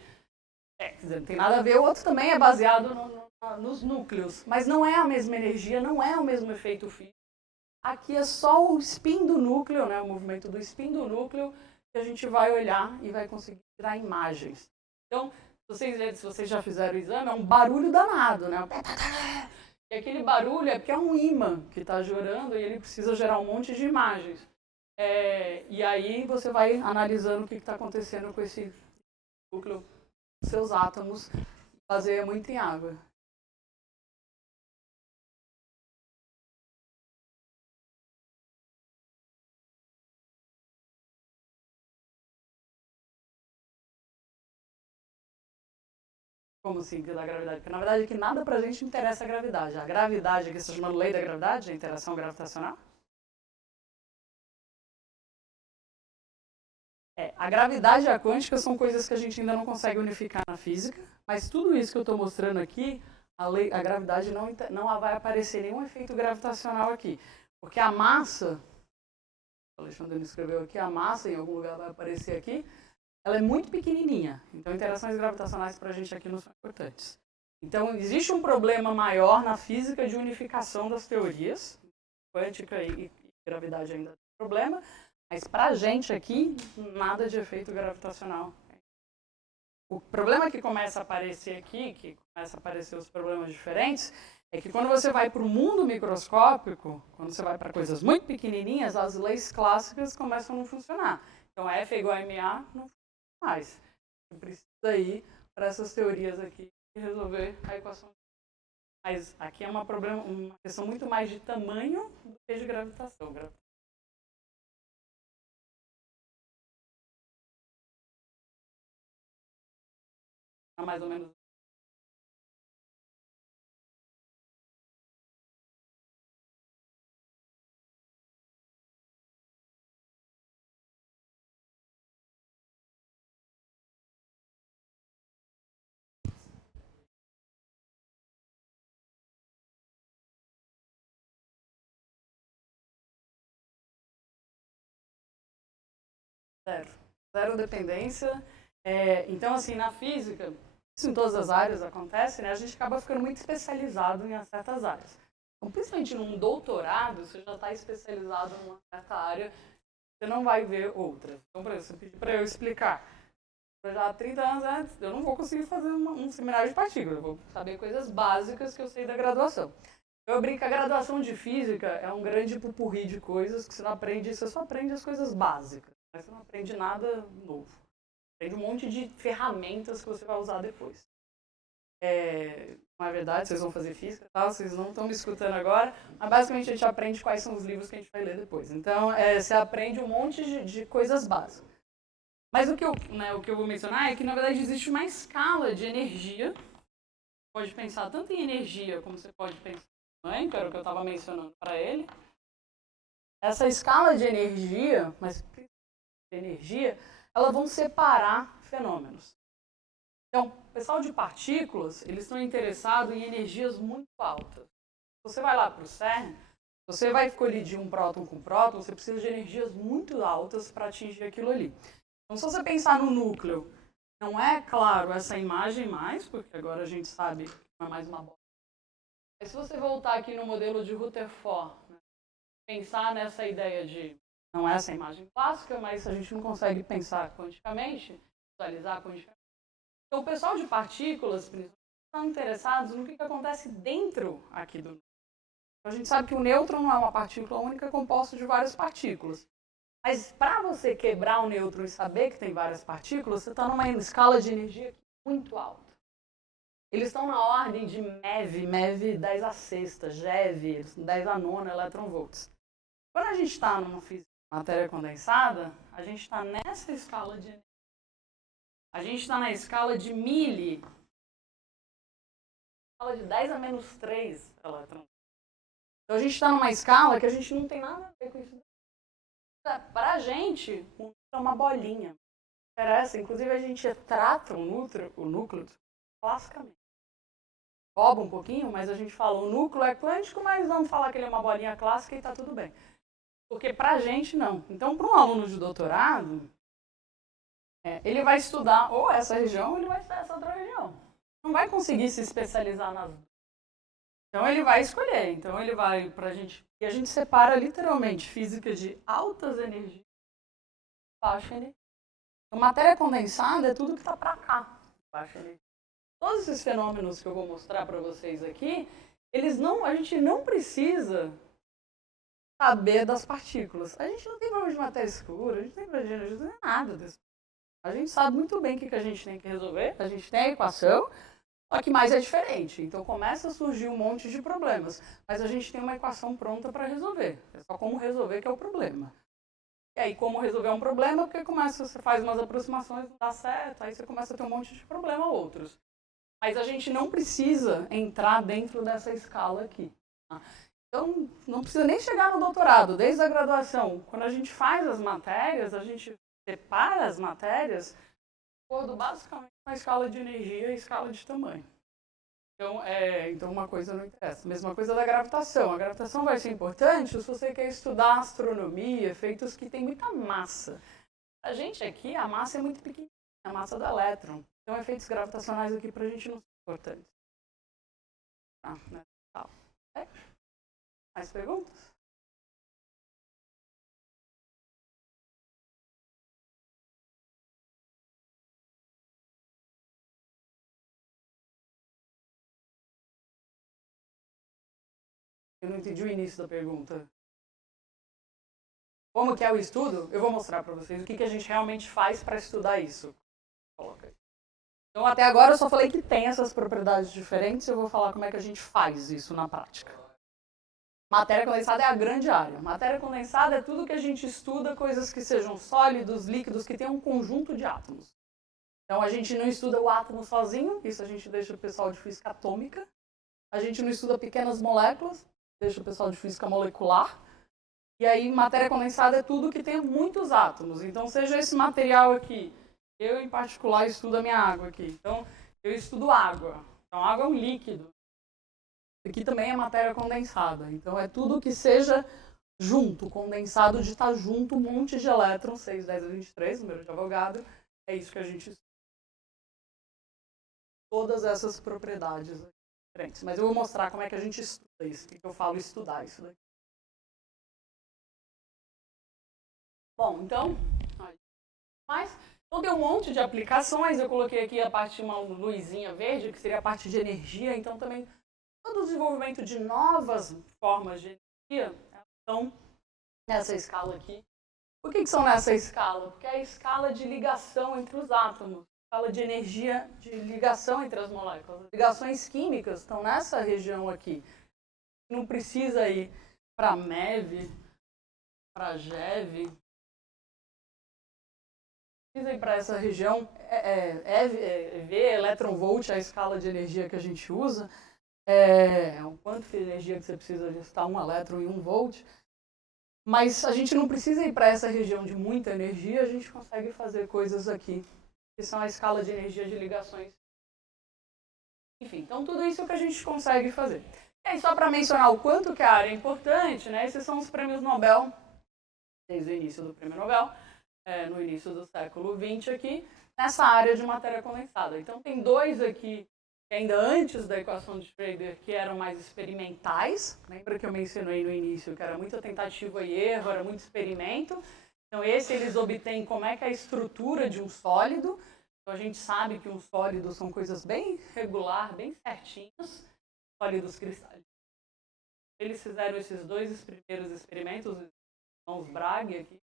Quer dizer, não tem nada a ver, o outro também é baseado nos núcleos, mas não é a mesma energia, não é o mesmo efeito físico. Aqui é só o spin do núcleo, né, o movimento do spin do núcleo, que a gente vai olhar e vai conseguir tirar imagens. Então, se vocês já fizeram o exame, é um barulho danado, né? E aquele barulho é porque é um ímã que está gerando e ele precisa gerar um monte de imagens. E aí você vai analisando o que está acontecendo com esse núcleo, seus átomos. baseia muito em água. Como assim, que da gravidade? Porque na verdade aqui nada pra gente interessa a gravidade. A gravidade, que se chama lei da gravidade, a interação gravitacional. A gravidade e a quântica são coisas que a gente ainda não consegue unificar na física, mas tudo isso que eu estou mostrando aqui, a gravidade não vai aparecer nenhum efeito gravitacional aqui. Porque a massa, o Alexandre escreveu aqui, a massa em algum lugar vai aparecer aqui, ela é muito pequenininha. Então, interações gravitacionais para a gente aqui não são importantes. Então, existe um problema maior na física de unificação das teorias. Quântica e gravidade ainda tem problema. Mas para a gente aqui, nada de efeito gravitacional. O problema que começa a aparecer aqui, que começa a aparecer os problemas diferentes, é que quando você vai para o mundo microscópico, quando você vai para coisas muito pequenininhas, as leis clássicas começam a não funcionar. Então, F é igual a MA, não funciona mais. Você precisa ir para essas teorias aqui e resolver a equação. Mas aqui é uma questão muito mais de tamanho do que de gravitação. Mais ou menos. Zero dependência. Então, assim, na física, isso em todas as áreas acontece, né? A gente acaba ficando muito especializado em certas áreas. Então, principalmente num doutorado, você já está especializado numa certa área, você não vai ver outras. Então, por exemplo, você pediu para eu explicar. Já há 30 anos antes, eu não vou conseguir fazer um seminário de partículas, eu vou saber coisas básicas que eu sei da graduação. Eu brinco que a graduação de física é um grande pupurri de coisas que você não aprende, você só aprende as coisas básicas, mas você não aprende nada novo. Aprende um monte de ferramentas que você vai usar depois. Na verdade, vocês vão fazer física, tá? Vocês não estão me escutando agora, mas basicamente a gente aprende quais são os livros que a gente vai ler depois. Então, você aprende um monte de coisas básicas. Mas o que eu vou mencionar é que, na verdade, existe uma escala de energia. Você pode pensar tanto em energia como você pode pensar em tamanho, que era o que eu estava mencionando para ele. Essa escala de energia, elas vão separar fenômenos. Então, o pessoal de partículas, eles estão interessados em energias muito altas. Você vai lá para o CERN, você vai colidir um próton com próton, você precisa de energias muito altas para atingir aquilo ali. Então, se você pensar no núcleo, não é claro essa imagem mais, porque agora a gente sabe que não é mais uma bola. Mas se você voltar aqui no modelo de Rutherford, né, pensar nessa ideia de, não é essa imagem clássica, mas a gente não consegue pensar quanticamente, visualizar quanticamente. Então, o pessoal de partículas, principalmente, estão interessados no que acontece dentro aqui do núcleo. Então, a gente sabe que o nêutron não é uma partícula única, é composto de várias partículas. Mas para você quebrar o nêutron e saber que tem várias partículas, você está numa escala de energia muito alta. Eles estão na ordem de MeV 10 a sexta, GeV, 10 a nona eletronvolts. Quando a gente está numa física de matéria condensada, a gente está nessa escala de energia. A gente está na escala de mili, escala de 10 a menos 3 eletronvolts. Então a gente está numa escala que a gente não tem nada a ver com isso. Para a gente, o núcleo é uma bolinha. Interessa, inclusive a gente trata o núcleo classicamente. Rouba um pouquinho, mas a gente fala o núcleo é quântico, mas vamos falar que ele é uma bolinha clássica e está tudo bem. Porque para a gente não. Então, para um aluno de doutorado, ele vai estudar ou essa região ou ele vai estudar essa outra região. Não vai conseguir se especializar nas duas. Então ele vai escolher. Então ele vai para a gente. E a gente separa literalmente física de altas energias e baixa energia. Então, matéria condensada é tudo que está para cá, baixa energia. Todos esses fenômenos que eu vou mostrar para vocês aqui, a gente não precisa saber das partículas. A gente não tem problema de matéria escura, a gente não tem problema de energia, não tem nada disso. A gente sabe muito bem o que a gente tem que resolver, a gente tem a equação, Só que mais é diferente. Então começa a surgir um monte de problemas. Mas a gente tem uma equação pronta para resolver. É só como resolver que é o problema. E aí, como resolver um problema, porque você faz umas aproximações, não dá certo, aí você começa a ter um monte de problema outros. Mas a gente não precisa entrar dentro dessa escala aqui. Tá? Então, não precisa nem chegar no doutorado, desde a graduação. Quando a gente faz as matérias, a gente separa as matérias de acordo basicamente com a escala de energia e escala de tamanho. Então uma coisa não interessa. Mesma coisa da gravitação. A gravitação vai ser importante se você quer estudar astronomia, efeitos que têm muita massa. A gente aqui, a massa é muito pequenininha, a massa do elétron. Então efeitos gravitacionais aqui para a gente não são importantes. Tá, né? Tá. Mais perguntas? Eu não entendi o início da pergunta. Como que é o estudo? Eu vou mostrar para vocês o que a gente realmente faz para estudar isso. Coloca aí. Então, até agora eu só falei que tem essas propriedades diferentes, eu vou falar como é que a gente faz isso na prática. Matéria condensada é a grande área. Matéria condensada é tudo que a gente estuda, coisas que sejam sólidos, líquidos, que tenham um conjunto de átomos. Então, a gente não estuda o átomo sozinho, isso a gente deixa o pessoal de física atômica. A gente não estuda pequenas moléculas, deixa o pessoal de física molecular. E aí, matéria condensada é tudo que tem muitos átomos. Então, seja esse material aqui. Eu, em particular, estudo a minha água aqui. Então, eu estudo água. Então, água é um líquido. Aqui também é matéria condensada. Então, é tudo que seja junto, condensado de estar junto, um monte de elétrons, 6, 10 a 23, número de Avogadro. É isso que a gente estuda. Todas essas propriedades diferentes. Mas eu vou mostrar como é que a gente estuda isso. O que eu falo estudar isso daqui. Bom, então, tem um monte de aplicações. Eu coloquei aqui a parte de uma luzinha verde, que seria a parte de energia. Então, também, todo o desenvolvimento de novas formas de energia estão nessa escala aqui. Por que são nessa escala? Porque é a escala de ligação entre os átomos. A escala de energia de ligação entre as moléculas. As ligações químicas estão nessa região aqui. Não precisa ir para MeV, para GeV. Precisa ir para essa região, EV, electron-volt, a escala de energia que a gente usa, o quanto de energia que você precisa gestar 1 elétron e 1 volt. Mas a gente não precisa ir para essa região de muita energia, a gente consegue fazer coisas aqui, que são a escala de energia de ligações. Enfim, então tudo isso é o que a gente consegue fazer. E aí, só para mencionar o quanto que a área é importante, né, esses são os prêmios Nobel, desde o início do prêmio Nobel, no início do século XX aqui, nessa área de matéria condensada. Então, tem 2 aqui, que ainda antes da equação de Schroeder, que eram mais experimentais. Lembra que eu mencionei no início que era muita tentativa e erro, era muito experimento. Então, esse eles obtêm como é que é a estrutura de um sólido. Então, a gente sabe que um sólido são coisas bem regular, bem certinhas, sólidos cristais. Eles fizeram esses 2 primeiros experimentos, os Bragg aqui.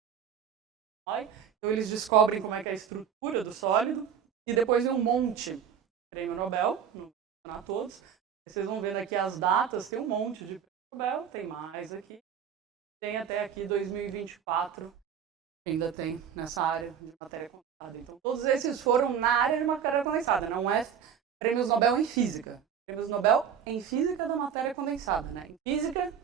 Então, eles descobrem como é que é a estrutura do sólido, e depois vem um monte de prêmio Nobel, não vou mencionar todos. Vocês vão ver aqui as datas, tem um monte de prêmio Nobel, tem mais aqui. Tem até aqui 2024, ainda tem nessa área de matéria condensada. Então, todos esses foram na área de matéria condensada, não é prêmios Nobel em física. Prêmios Nobel em física da matéria condensada, né? Em física,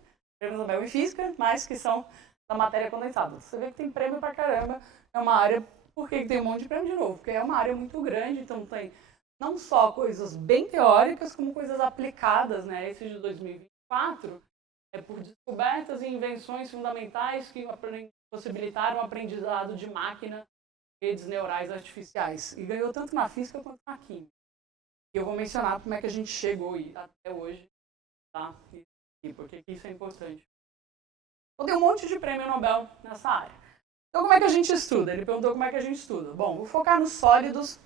prêmios Nobel em física, mas que são da matéria condensada. Você vê que tem prêmio pra caramba, é uma área, por que tem um monte de prêmio de novo? Porque é uma área muito grande, então tem não só coisas bem teóricas, como coisas aplicadas, né? Esse de 2024 é por descobertas e invenções fundamentais que possibilitaram o aprendizado de máquina, redes neurais artificiais. E ganhou tanto na física quanto na química. E eu vou mencionar como é que a gente chegou aí até hoje, tá? E por que isso é importante. Então, tem um monte de prêmio Nobel nessa área. Então, como é que a gente estuda? Ele perguntou como é que a gente estuda. Bom, vou focar nos sólidos,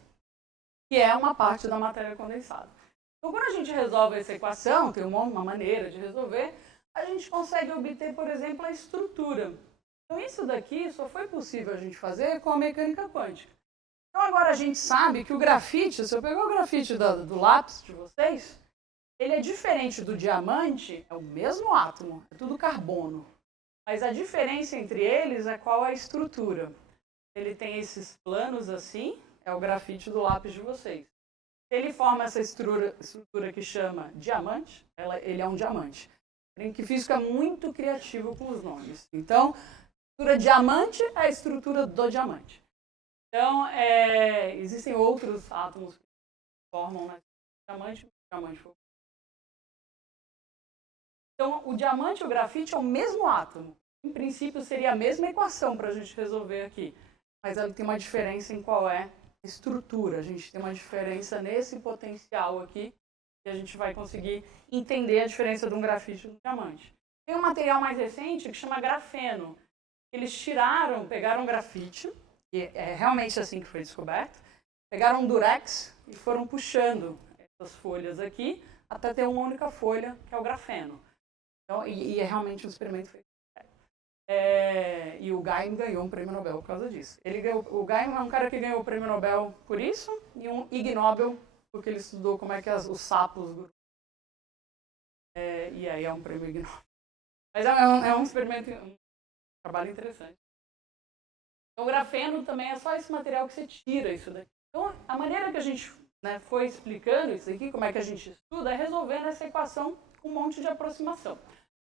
que é uma parte da matéria condensada. Então, quando a gente resolve essa equação, tem uma maneira de resolver, a gente consegue obter, por exemplo, a estrutura. Então, isso daqui só foi possível a gente fazer com a mecânica quântica. Então agora a gente sabe que o grafite, se eu pegar o grafite do lápis de vocês, ele é diferente do diamante, é o mesmo átomo, é tudo carbono. Mas a diferença entre eles é qual é a estrutura. Ele tem esses planos assim, é o grafite do lápis de vocês. Se ele forma essa estrutura que chama diamante, ele é um diamante. Que físico é muito criativo com os nomes. Então, a estrutura diamante é a estrutura do diamante. Então, existem outros átomos que formam diamante. Então, o diamante e o grafite é o mesmo átomo. Em princípio, seria a mesma equação para a gente resolver aqui. Mas ela tem uma diferença em qual é a estrutura. A gente tem uma diferença nesse potencial aqui, e a gente vai conseguir entender a diferença de um grafite e de um diamante. Tem um material mais recente que chama grafeno. Eles pegaram grafite, e é realmente assim que foi descoberto, pegaram um durex e foram puxando essas folhas aqui até ter uma única folha, que é o grafeno. Então, e é realmente um experimento feito. E o Geim ganhou um prêmio Nobel por causa disso. O Geim é um cara que ganhou o prêmio Nobel por isso, e um Ig Nobel, porque ele estudou como é que os sapos... e aí é um prêmio Ig Nobel. Mas é um experimento, um trabalho interessante. Então, o grafeno também é só esse material que você tira isso daqui. Então, a maneira que a gente foi explicando isso aqui, como é que a gente estuda, é resolvendo essa equação com um monte de aproximação.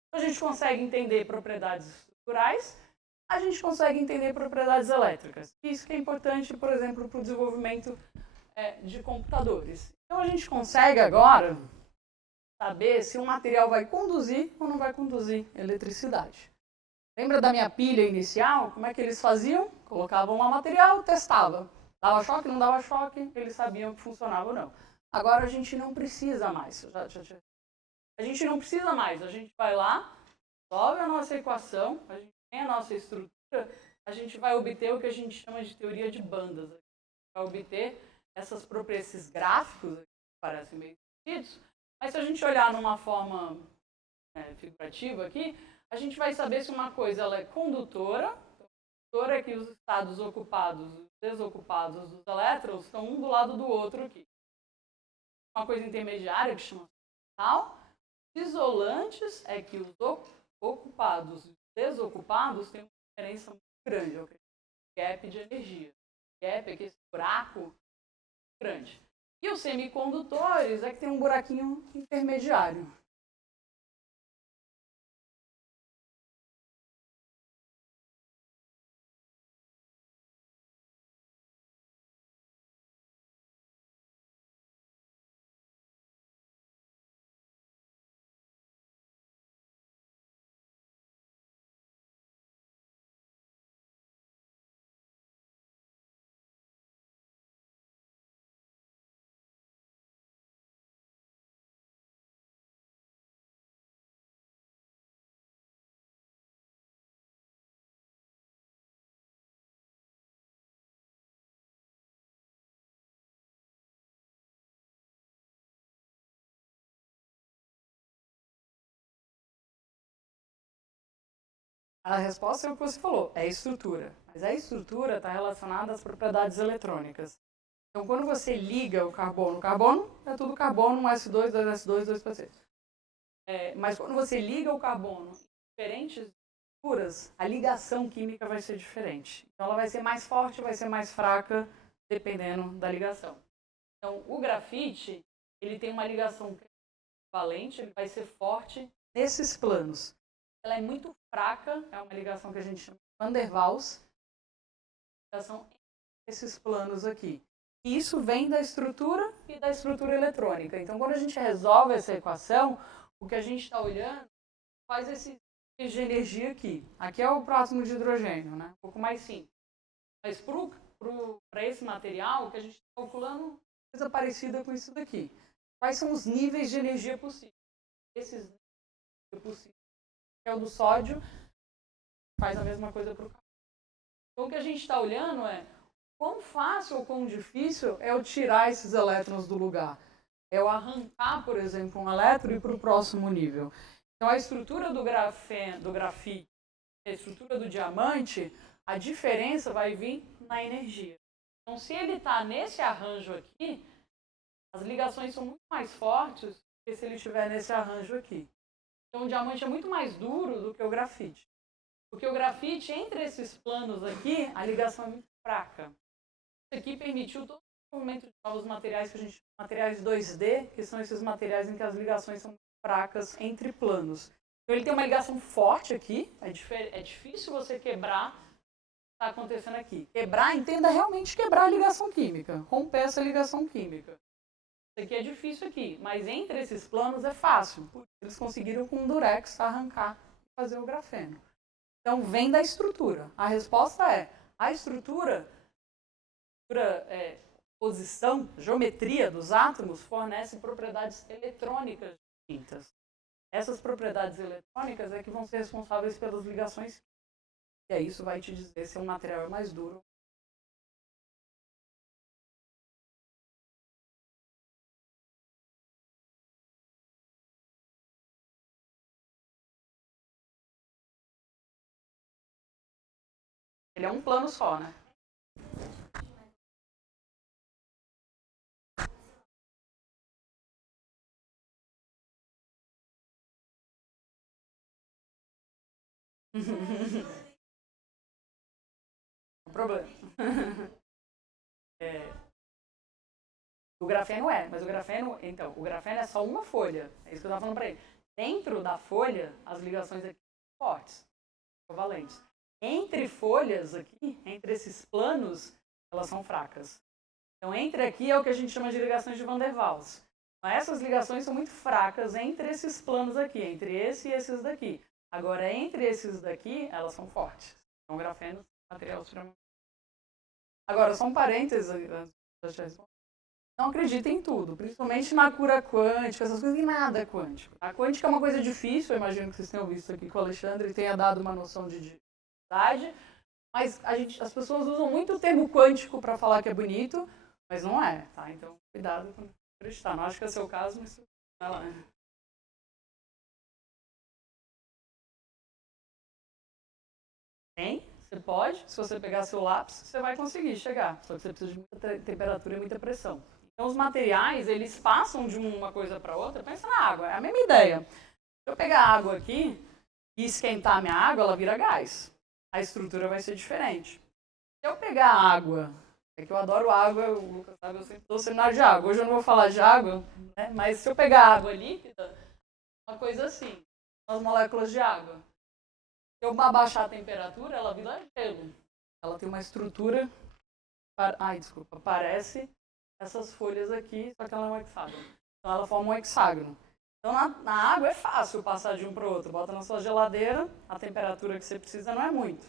Então, a gente consegue entender propriedades estruturais, a gente consegue entender propriedades elétricas. Isso que é importante, por exemplo, para o desenvolvimento de computadores. Então, a gente consegue agora saber se um material vai conduzir ou não vai conduzir eletricidade. Lembra da minha pilha inicial? Como é que eles faziam? Colocavam lá material, testava. Dava choque, não dava choque, eles sabiam que funcionava ou não. Agora a gente não precisa mais. A gente não precisa mais. A gente vai lá, solve a nossa equação, a gente tem a nossa estrutura, a gente vai obter o que a gente chama de teoria de bandas. A gente vai obter esses gráficos, que parecem meio esquisitos, mas se a gente olhar numa forma figurativa aqui, a gente vai saber se uma coisa ela é condutora. Condutora é que os estados ocupados e desocupados dos elétrons estão um do lado do outro aqui. Uma coisa intermediária que chama tal. Isolantes é que os ocupados e desocupados têm uma diferença muito grande, é o gap de energia. Gap é que esse buraco é grande. E os semicondutores é que tem um buraquinho intermediário. A resposta é o que você falou, é estrutura. Mas a estrutura está relacionada às propriedades eletrônicas. Então, quando você liga o carbono é tudo carbono, um S2, 2S2, 2P6. Mas quando você liga o carbono em diferentes estruturas, a ligação química vai ser diferente. Então, ela vai ser mais forte, vai ser mais fraca, dependendo da ligação. Então, o grafite, ele tem uma ligação valente, ele vai ser forte nesses planos. Ela é muito fraca, é uma ligação que a gente chama de Van der Waals, ligação entre esses planos aqui. E isso vem da estrutura e da estrutura eletrônica. Então, quando a gente resolve essa equação, o que a gente está olhando faz esse nível de energia aqui. Aqui é o próximo de hidrogênio, né? Um pouco mais simples. Mas para esse material, o que a gente está calculando é coisa parecida com isso daqui. Quais são os níveis de energia possíveis? Esses níveis de energia possíveis. Que é o do sódio, faz a mesma coisa para o carbono. Então, o que a gente está olhando é quão fácil ou quão difícil é eu tirar esses elétrons do lugar. É eu arrancar, por exemplo, um elétron e ir para o próximo nível. Então, a estrutura do grafite, a estrutura do diamante, a diferença vai vir na energia. Então, se ele está nesse arranjo aqui, as ligações são muito mais fortes do que se ele estiver nesse arranjo aqui. Então, o diamante é muito mais duro do que o grafite. Porque o grafite, entre esses planos aqui, a ligação é muito fraca. Isso aqui permitiu todo o movimento de novos materiais, que a gente chama de materiais 2D, que são esses materiais em que as ligações são muito fracas entre planos. Então, ele tem uma ligação forte aqui, é difícil você quebrar o que está acontecendo aqui. Quebrar, entenda realmente quebrar a ligação química, romper essa ligação química. Isso aqui é difícil aqui, mas entre esses planos é fácil. Eles conseguiram com o durex arrancar e fazer o grafeno. Então, vem da estrutura. A resposta é, a estrutura, posição, geometria dos átomos fornece propriedades eletrônicas distintas. Essas propriedades eletrônicas é que vão ser responsáveis pelas ligações. E aí isso vai te dizer se um material é mais duro. Ele é um plano só, né? Não problema. O grafeno mas o grafeno é só uma folha. É isso que eu estava falando para ele. Dentro da folha, as ligações aqui são fortes, covalentes. Entre folhas aqui, entre esses planos, elas são fracas. Então, entre aqui é o que a gente chama de ligações de Van der Waals. Então, essas ligações são muito fracas entre esses planos aqui, entre esse e esses daqui. Agora, entre esses daqui, elas são fortes. Então, o grafeno é um material extremamente. Agora, só um parênteses. Não acreditem em tudo, principalmente na cura quântica, essas coisas, e nada é quântico. A quântica é uma coisa difícil, eu imagino que vocês tenham visto aqui com o Alexandre e tenha dado uma noção de dificuldade, mas as pessoas usam muito o termo quântico para falar que é bonito, mas não é, tá? Então, cuidado com acreditar. Não acho que é o seu caso, mas vai lá. Tem? Você pode, se você pegar seu lápis, você vai conseguir chegar, só que você precisa de muita temperatura e muita pressão. Então, os materiais, eles passam de uma coisa para outra, pensa na água, é a mesma ideia. Se eu pegar a água aqui e esquentar a minha água, ela vira gás. A estrutura vai ser diferente. Se eu pegar a água, é que eu adoro água, o Lucas sabe, eu sempre dou seminário de água. Hoje eu não vou falar de água, né? Mas se eu pegar água líquida, uma coisa assim, as moléculas de água. Se eu abaixar a temperatura, ela vira gelo. Ela tem uma estrutura, parece essas folhas aqui, só que ela é um hexágono. Então ela forma um hexágono. Então na água é fácil passar de um para o outro. Bota na sua geladeira, a temperatura que você precisa não é muito.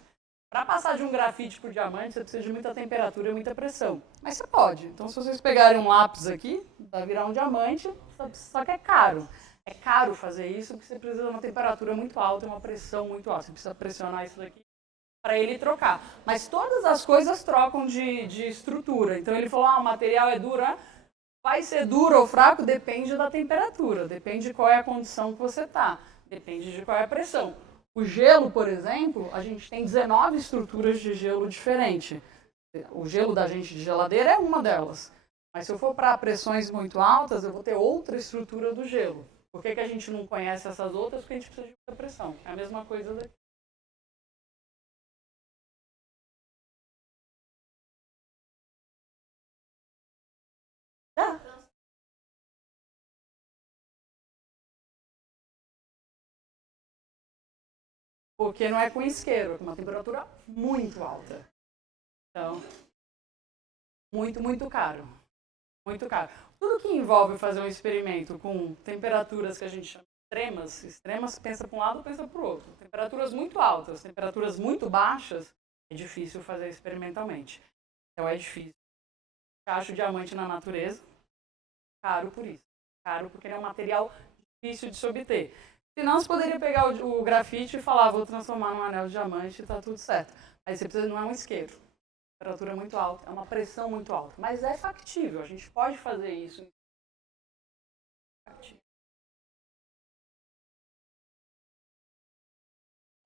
Para passar de um grafite para o diamante, você precisa de muita temperatura e muita pressão. Mas você pode. Então se vocês pegarem um lápis aqui, vai virar um diamante, só que é caro. É caro fazer isso porque você precisa de uma temperatura muito alta e uma pressão muito alta. Você precisa pressionar isso daqui para ele trocar. Mas todas as coisas trocam de estrutura. Então ele falou, o material é duro, né? Vai ser duro ou fraco? Depende da temperatura, depende de qual é a condição que você está, depende de qual é a pressão. O gelo, por exemplo, a gente tem 19 estruturas de gelo diferentes. O gelo da gente de geladeira é uma delas. Mas se eu for para pressões muito altas, eu vou ter outra estrutura do gelo. Por que a gente não conhece essas outras? Porque a gente precisa de muita pressão. É a mesma coisa daqui. Porque não é com isqueiro, é com uma temperatura muito alta. Então, muito caro. Muito caro. Tudo que envolve fazer um experimento com temperaturas que a gente chama de extremas, pensa para um lado, pensa para o outro. Temperaturas muito altas, temperaturas muito baixas, é difícil fazer experimentalmente. Então é difícil. Acho diamante na natureza, caro por isso. Caro porque ele é um material difícil de se obter. Senão você poderia pegar o grafite e falar, vou transformar num anel de diamante e tá tudo certo. Aí você precisa, não é um isqueiro. A temperatura é muito alta, é uma pressão muito alta. Mas é factível, a gente pode fazer isso.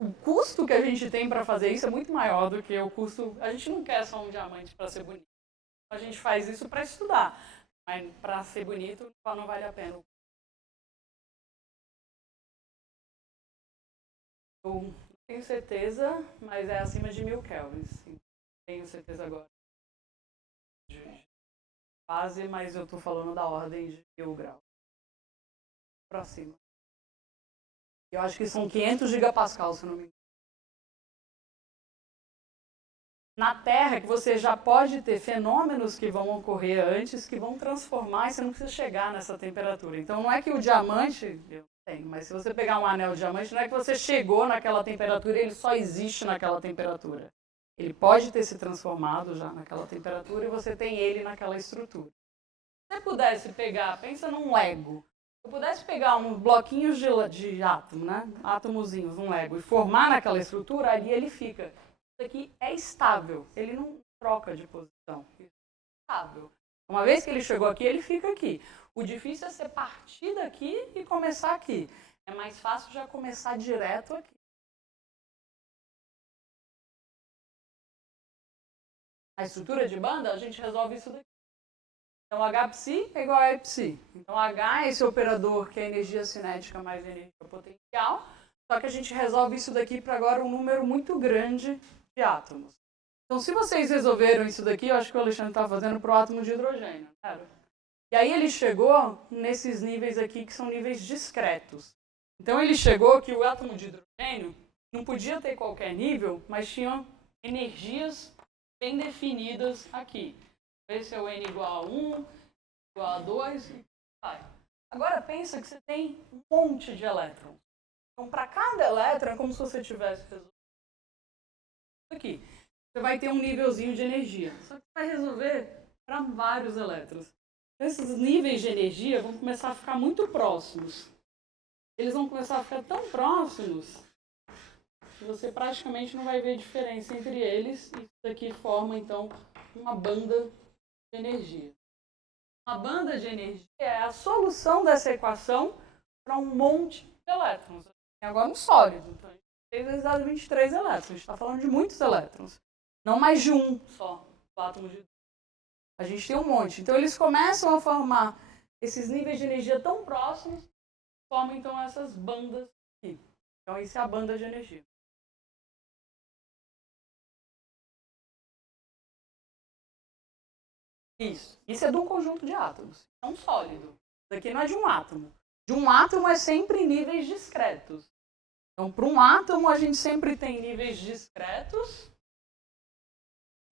O custo que a gente tem para fazer isso é muito maior do que o custo... A gente não quer só um diamante para ser bonito. A gente faz isso para estudar, mas para ser bonito não vale a pena. Eu não tenho certeza, mas é acima de 1000 kelvins. Tenho certeza agora. De fase, mas eu estou falando da ordem de 1000 graus. Para cima. Eu acho que são 500 gigapascal, se não me engano. Na Terra, que você já pode ter fenômenos que vão ocorrer antes, que vão transformar, e você não precisa chegar nessa temperatura. Então, não é que o diamante, eu tenho, mas se você pegar um anel de diamante, não é que você chegou naquela temperatura e ele só existe naquela temperatura. Ele pode ter se transformado já naquela temperatura e você tem ele naquela estrutura. Se você pudesse pegar, pensa num Lego. Se eu pudesse pegar uns bloquinhos de átomo, né? Átomozinhos, um Lego, e formar naquela estrutura, ali ele fica. Isso aqui é estável, ele não troca de posição. Isso é estável. Uma vez que ele chegou aqui, ele fica aqui. O difícil é você partir daqui e começar aqui. É mais fácil já começar direto aqui. A estrutura de banda, a gente resolve isso daqui. Então, Hψ é igual a Epsi. Então, H é esse operador que é energia cinética mais energia potencial. Só que a gente resolve isso daqui para agora um número muito grande de átomos. Então, se vocês resolveram isso daqui, eu acho que o Alexandre está fazendo para o átomo de hidrogênio. Claro. E aí ele chegou nesses níveis aqui que são níveis discretos. Então, ele chegou que o átomo de hidrogênio não podia ter qualquer nível, mas tinha energias bem definidas aqui. Esse é o N igual a 1, igual a 2 e vai. Agora pensa que você tem um monte de elétrons. Então, para cada elétron, é como se você tivesse resolvido aqui. Você vai ter um nívelzinho de energia. Só que vai resolver para vários elétrons. Esses níveis de energia vão começar a ficar muito próximos. Eles vão começar a ficar tão próximos que você praticamente não vai ver diferença entre eles. E isso aqui forma, então, uma banda de energia. Uma banda de energia é a solução dessa equação para um monte de elétrons. Agora um sólido. Então, 6 vezes dá 23 elétrons. A gente está falando de muitos elétrons. Não mais de um só. O átomo de... A gente tem um monte. Então, eles começam a formar esses níveis de energia tão próximos, formam, então, essas bandas aqui. Então, isso é a banda de energia. Isso é de um conjunto de átomos. É um sólido. Isso aqui não é de um átomo. De um átomo é sempre níveis discretos. Então, para um átomo, a gente sempre tem níveis discretos.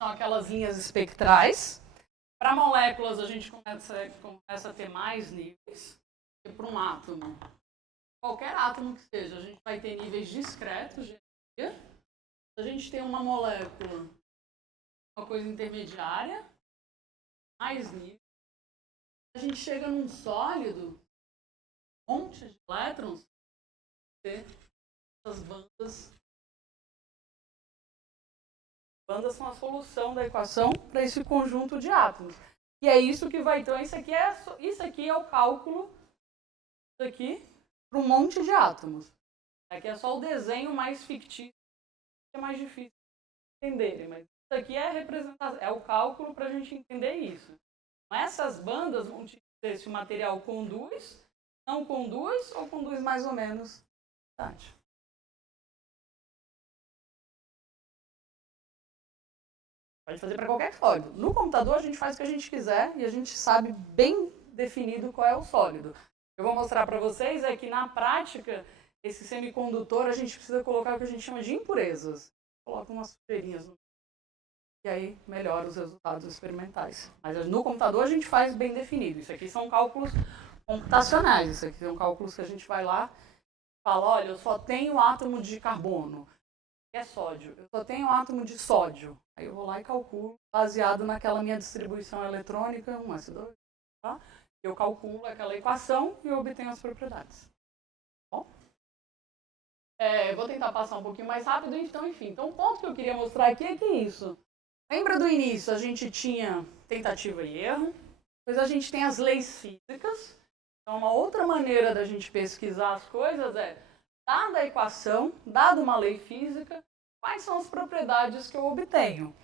São aquelas linhas espectrais. Para moléculas, a gente começa a ter mais níveis. E para um átomo, qualquer átomo que seja, a gente vai ter níveis discretos de energia. A gente tem uma molécula, uma coisa intermediária, mais níveis. A gente chega num sólido, um monte de elétrons, ter essas bandas. Bandas são a solução da equação para esse conjunto de átomos. E é isso que vai, então, isso aqui é o cálculo aqui para um monte de átomos. Aqui é só o desenho mais fictício, que é mais difícil de entender, mas isso aqui é a representação, é o cálculo para a gente entender isso. Essas bandas vão te dizer se o material conduz, não conduz ou conduz mais ou menos. Pode fazer para qualquer sólido. No computador, a gente faz o que a gente quiser e a gente sabe bem definido qual é o sólido. Eu vou mostrar para vocês é que, na prática, esse semicondutor, a gente precisa colocar o que a gente chama de impurezas. Coloca umas sujeirinhas no... E aí melhora os resultados experimentais. Mas no computador, a gente faz bem definido. Isso aqui são cálculos computacionais. Isso aqui são cálculos que a gente vai lá e fala, olha, eu só tenho átomo de carbono. É sódio. Eu só tenho átomo de sódio. Aí eu vou lá e calculo, baseado naquela minha distribuição eletrônica, 1s2, tá? Eu calculo aquela equação e eu obtenho as propriedades. Bom? Vou tentar passar um pouquinho mais rápido, então, enfim. Então, o ponto que eu queria mostrar aqui é que é isso. Lembra do início? A gente tinha tentativa e erro, depois a gente tem as leis físicas. Então, uma outra maneira da gente pesquisar as coisas é, dada a equação, dada uma lei física, quais são as propriedades que eu obtenho?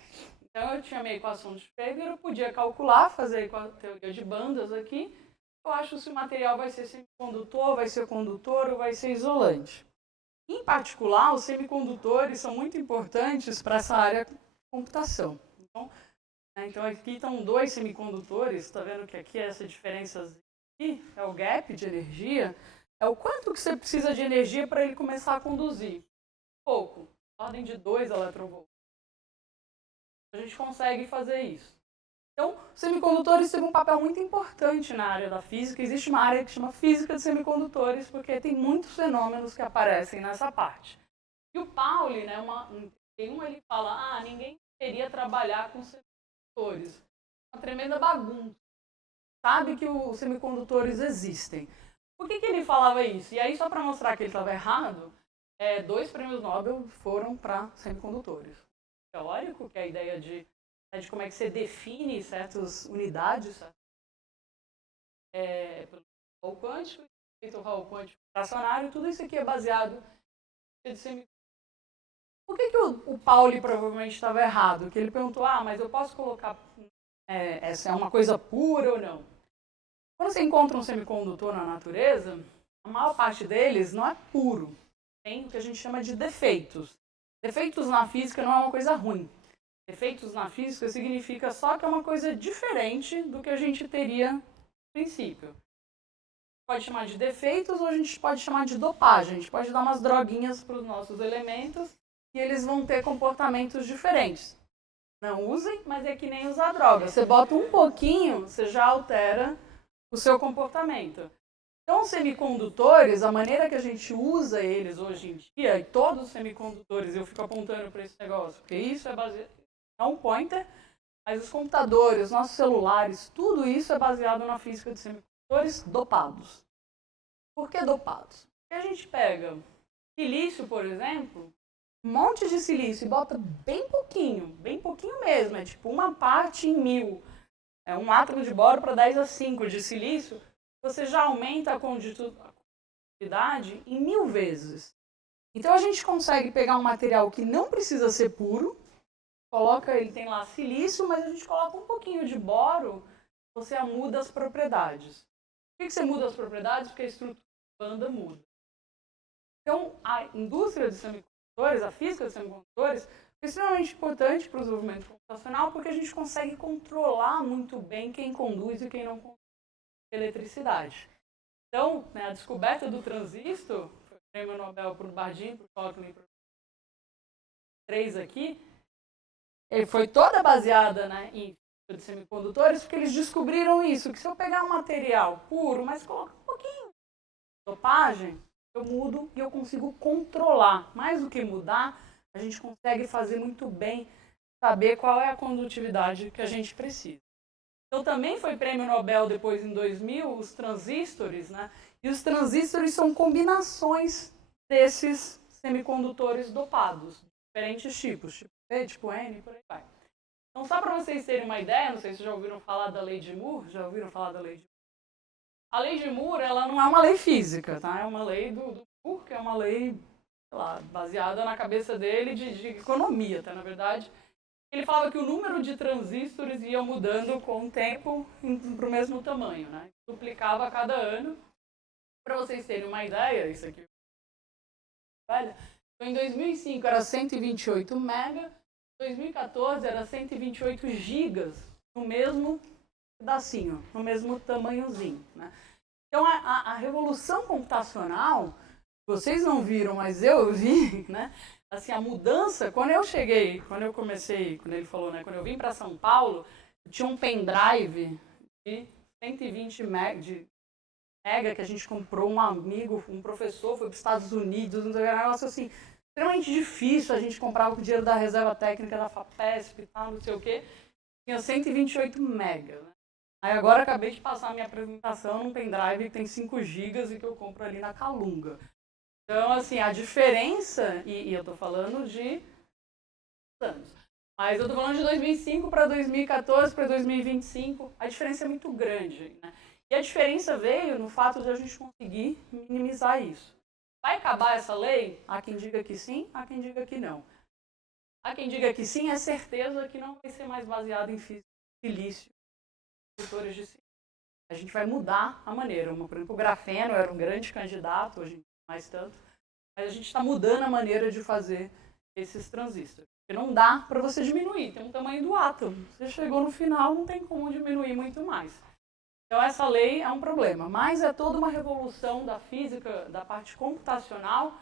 Então, eu tinha minha equação de Schrödinger, eu podia calcular, fazer a teoria de bandas aqui. Eu acho se o material vai ser semicondutor, vai ser condutor ou vai ser isolante. Em particular, os semicondutores são muito importantes para essa área de computação. Então aqui estão 2 semicondutores, está vendo que aqui essa diferença aqui é o gap de energia, é o quanto que você precisa de energia para ele começar a conduzir. Pouco, ordem de 2 eletronvolts. A gente consegue fazer isso. Então, os semicondutores têm um papel muito importante na área da física. Existe uma área que chama física de semicondutores, porque tem muitos fenômenos que aparecem nessa parte. E o Pauli, né, ele fala, ninguém queria trabalhar com semicondutores. Uma tremenda bagunça. Sabe que os semicondutores existem. Por que ele falava isso? E aí, só para mostrar que ele estava errado, 2 prêmios Nobel foram para semicondutores. Teórico, que é a ideia de como é que você define certas unidades, pelo Raul quântico, o Raul quântico fracionário, tudo isso aqui é baseado em semicondutores. Por que o Pauli provavelmente estava errado? Que ele perguntou, mas eu posso colocar, essa é uma coisa pura ou não? Quando você encontra um semicondutor na natureza, a maior parte deles não é puro. Tem o que a gente chama de defeitos. Defeitos na física não é uma coisa ruim. Defeitos na física significa só que é uma coisa diferente do que a gente teria no princípio. Pode chamar de defeitos ou a gente pode chamar de dopagem. A gente pode dar umas droguinhas para os nossos elementos e eles vão ter comportamentos diferentes. Não usem, mas é que nem usar droga. Você bota um pouquinho, você já altera o seu comportamento. Então, os semicondutores, a maneira que a gente usa eles hoje em dia, e todos os semicondutores, eu fico apontando para esse negócio, porque isso é baseado, é um pointer, mas os computadores, nossos celulares, tudo isso é baseado na física de semicondutores dopados. Por que dopados? Porque a gente pega silício, por exemplo, um monte de silício e bota bem pouquinho mesmo, é tipo uma parte em 1000. É um átomo de boro para 10⁵ de silício, você já aumenta a condutividade em 1000 vezes. Então a gente consegue pegar um material que não precisa ser puro, ele tem lá silício, mas a gente coloca um pouquinho de boro, você muda as propriedades. Por que você muda as propriedades? Porque a estrutura da banda muda. Então a indústria de semicondutores, a física de semicondutores, é extremamente importante para o desenvolvimento computacional, porque a gente consegue controlar muito bem quem conduz e quem não conduz eletricidade. Então, a descoberta do transistor, foi o prêmio Nobel para o Bardeen, para o Shockley, para 3 aqui, ele foi toda baseada em física de semicondutores, porque eles descobriram isso, que se eu pegar um material puro, mas colocar um pouquinho de dopagem, eu mudo e eu consigo controlar. Mais do que mudar, a gente consegue fazer muito bem, saber qual é a condutividade que a gente precisa. Então, também foi prêmio Nobel depois, em 2000, os transistores, né? E os transistores são combinações desses semicondutores dopados, diferentes tipos, tipo P, tipo N, por aí vai. Então, só para vocês terem uma ideia, não sei se já ouviram falar da lei de Moore, já ouviram falar da lei de Moore? A lei de Moore, ela não é uma lei física, tá? É uma lei do Moore, que é uma lei, sei lá, baseada na cabeça dele de economia, tá? Na verdade, ele falava que o número de transistores ia mudando com o tempo para o mesmo tamanho, né? Duplicava a cada ano. Para vocês terem uma ideia, isso aqui. Então, em 2005 era 128 mega, em 2014 era 128 gigas, no mesmo pedacinho, no mesmo tamanhozinho, né? Então, a revolução computacional, vocês não viram, mas eu vi, né? Assim, a mudança, quando eu comecei, quando ele falou, né, quando eu vim para São Paulo, eu tinha um pendrive de 120 mega que a gente comprou, um amigo, um professor, foi para os Estados Unidos, um negócio assim, extremamente difícil, a gente comprava com o dinheiro da reserva técnica da FAPESP e tal, não sei o quê, tinha 128 mega, né? Aí agora acabei de passar a minha apresentação num pendrive que tem 5 gigas e que eu compro ali na Calunga. Então, assim, a diferença, e eu estou falando de anos, mas eu estou falando de 2005 para 2014 para 2025, a diferença é muito grande, né? E a diferença veio no fato de a gente conseguir minimizar isso. Vai acabar essa lei? Há quem diga que sim, há quem diga que não. Há quem diga que sim, é certeza que não vai ser mais baseado em física silício, construtores de silício. A gente vai mudar a maneira. Por exemplo, o grafeno era um grande candidato, hoje mais tanto, mas a gente está mudando a maneira de fazer esses transistores. Porque não dá para você diminuir, tem um tamanho do átomo. Você chegou no final, não tem como diminuir muito mais. Então essa lei é um problema, mas é toda uma revolução da física, da parte computacional,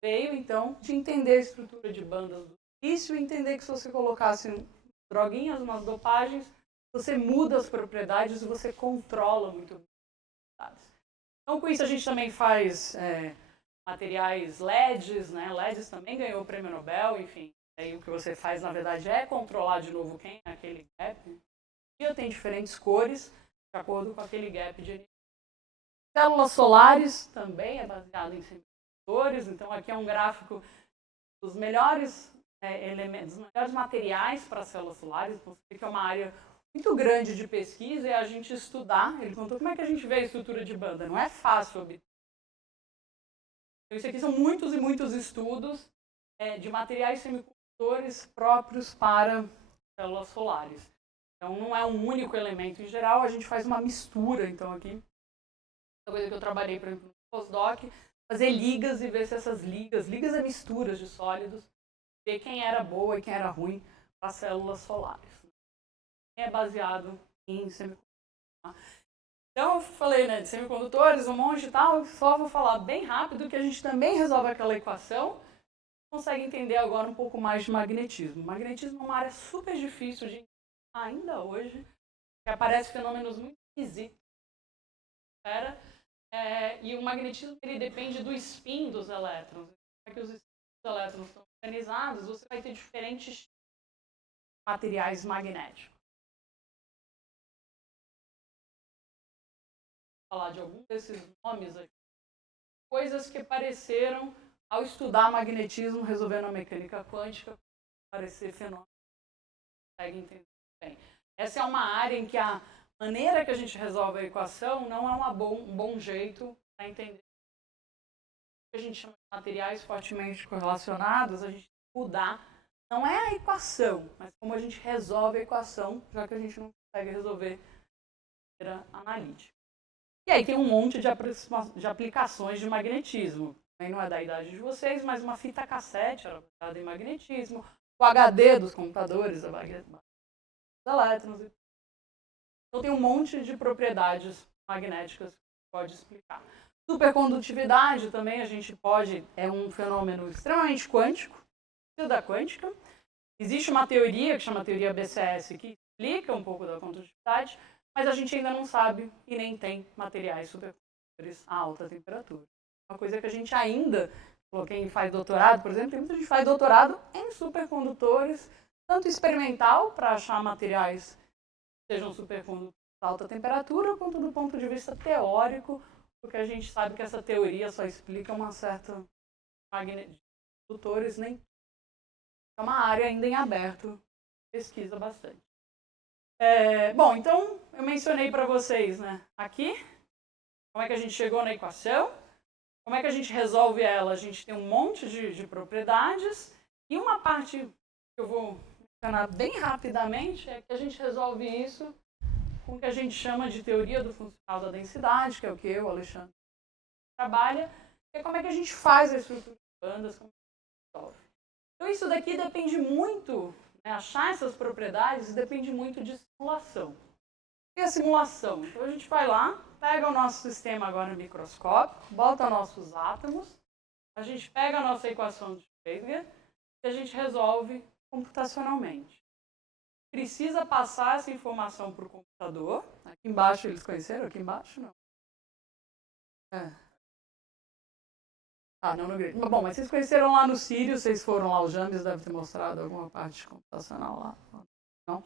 veio então de entender a estrutura de bandas do silício e entender que se você colocasse droguinhas, umas dopagens, você muda as propriedades e você controla muito as propriedades. Então com isso a gente também faz materiais LEDs, né? LEDs também ganhou o prêmio Nobel, enfim. Aí o que você faz na verdade é controlar de novo quem é aquele gap. E tem diferentes cores, de acordo com aquele gap de energia. Células solares também é baseado em semicondutores, então aqui é um gráfico dos melhores elementos, dos melhores materiais para células solares, então você vê que é uma área muito grande de pesquisa e a gente estudar, ele contou como é que a gente vê a estrutura de banda, não é fácil obter. Então isso aqui são muitos e muitos estudos de materiais semicondutores próprios para células solares. Então, não é um único elemento em geral, a gente faz uma mistura, então, aqui. Essa coisa que eu trabalhei, por exemplo, no postdoc, fazer ligas e ver se essas ligas é misturas de sólidos, ver quem era boa e quem era ruim para células solares. É baseado em semicondutores. Então, eu falei, né, de semicondutores, um monte e tal, só vou falar bem rápido que a gente também resolve aquela equação, consegue entender agora um pouco mais de magnetismo. Magnetismo é uma área super difícil de ainda hoje, que aparece fenômenos muito esquisitos. E o magnetismo ele depende do spin dos elétrons. Como é que os spins dos elétrons estão organizados, você vai ter diferentes materiais magnéticos. Vou falar de algum desses nomes aqui. Coisas que apareceram ao estudar magnetismo, resolvendo a mecânica quântica, aparecer fenômenos que consegue entender bem. Essa é uma área em que a maneira que a gente resolve a equação não é um bom jeito para entender. O que a gente chama de materiais fortemente correlacionados, a gente tem que mudar. Não é a equação, mas como a gente resolve a equação, já que a gente não consegue resolver de maneira analítica. E aí tem um monte de aplicações de magnetismo. Também não é da idade de vocês, mas uma fita cassete era baseada em magnetismo. O HD dos computadores é baseado em elétrons. Então tem um monte de propriedades magnéticas que pode explicar. Supercondutividade também a gente pode, é um fenômeno extremamente quântico, da quântica. Existe uma teoria que chama teoria BCS que explica um pouco da condutividade, mas a gente ainda não sabe e nem tem materiais supercondutores a alta temperatura. Uma coisa que a gente ainda, quem faz doutorado, por exemplo, tem muita gente que faz doutorado em supercondutores, tanto experimental, para achar materiais que sejam supercondutores a alta temperatura, quanto do ponto de vista teórico, porque a gente sabe que essa teoria só explica uma certa magnetismo de condutores, nem é uma área ainda em aberto, pesquisa bastante. Bom, então eu mencionei para vocês, né, aqui, como é que a gente chegou na equação, como é que a gente resolve ela. A gente tem um monte de propriedades e uma parte que eu vou mencionar bem rapidamente é que a gente resolve isso com o que a gente chama de teoria do funcional da densidade, que é o que eu, Alexandre, trabalha, que é como é que a gente faz a estrutura de bandas, como a gente resolve. Então isso daqui depende muito, né, achar essas propriedades depende muito de simulação. E a simulação? Então a gente vai lá, pega o nosso sistema agora no microscópio, bota nossos átomos, a gente pega a nossa equação de Schrödinger e a gente resolve computacionalmente. Precisa passar essa informação para o computador. Aqui embaixo eles conheceram? Aqui embaixo não. Não no grid. Bom, mas vocês conheceram lá no Sirius, vocês foram lá, o James deve ter mostrado alguma parte computacional lá. Não?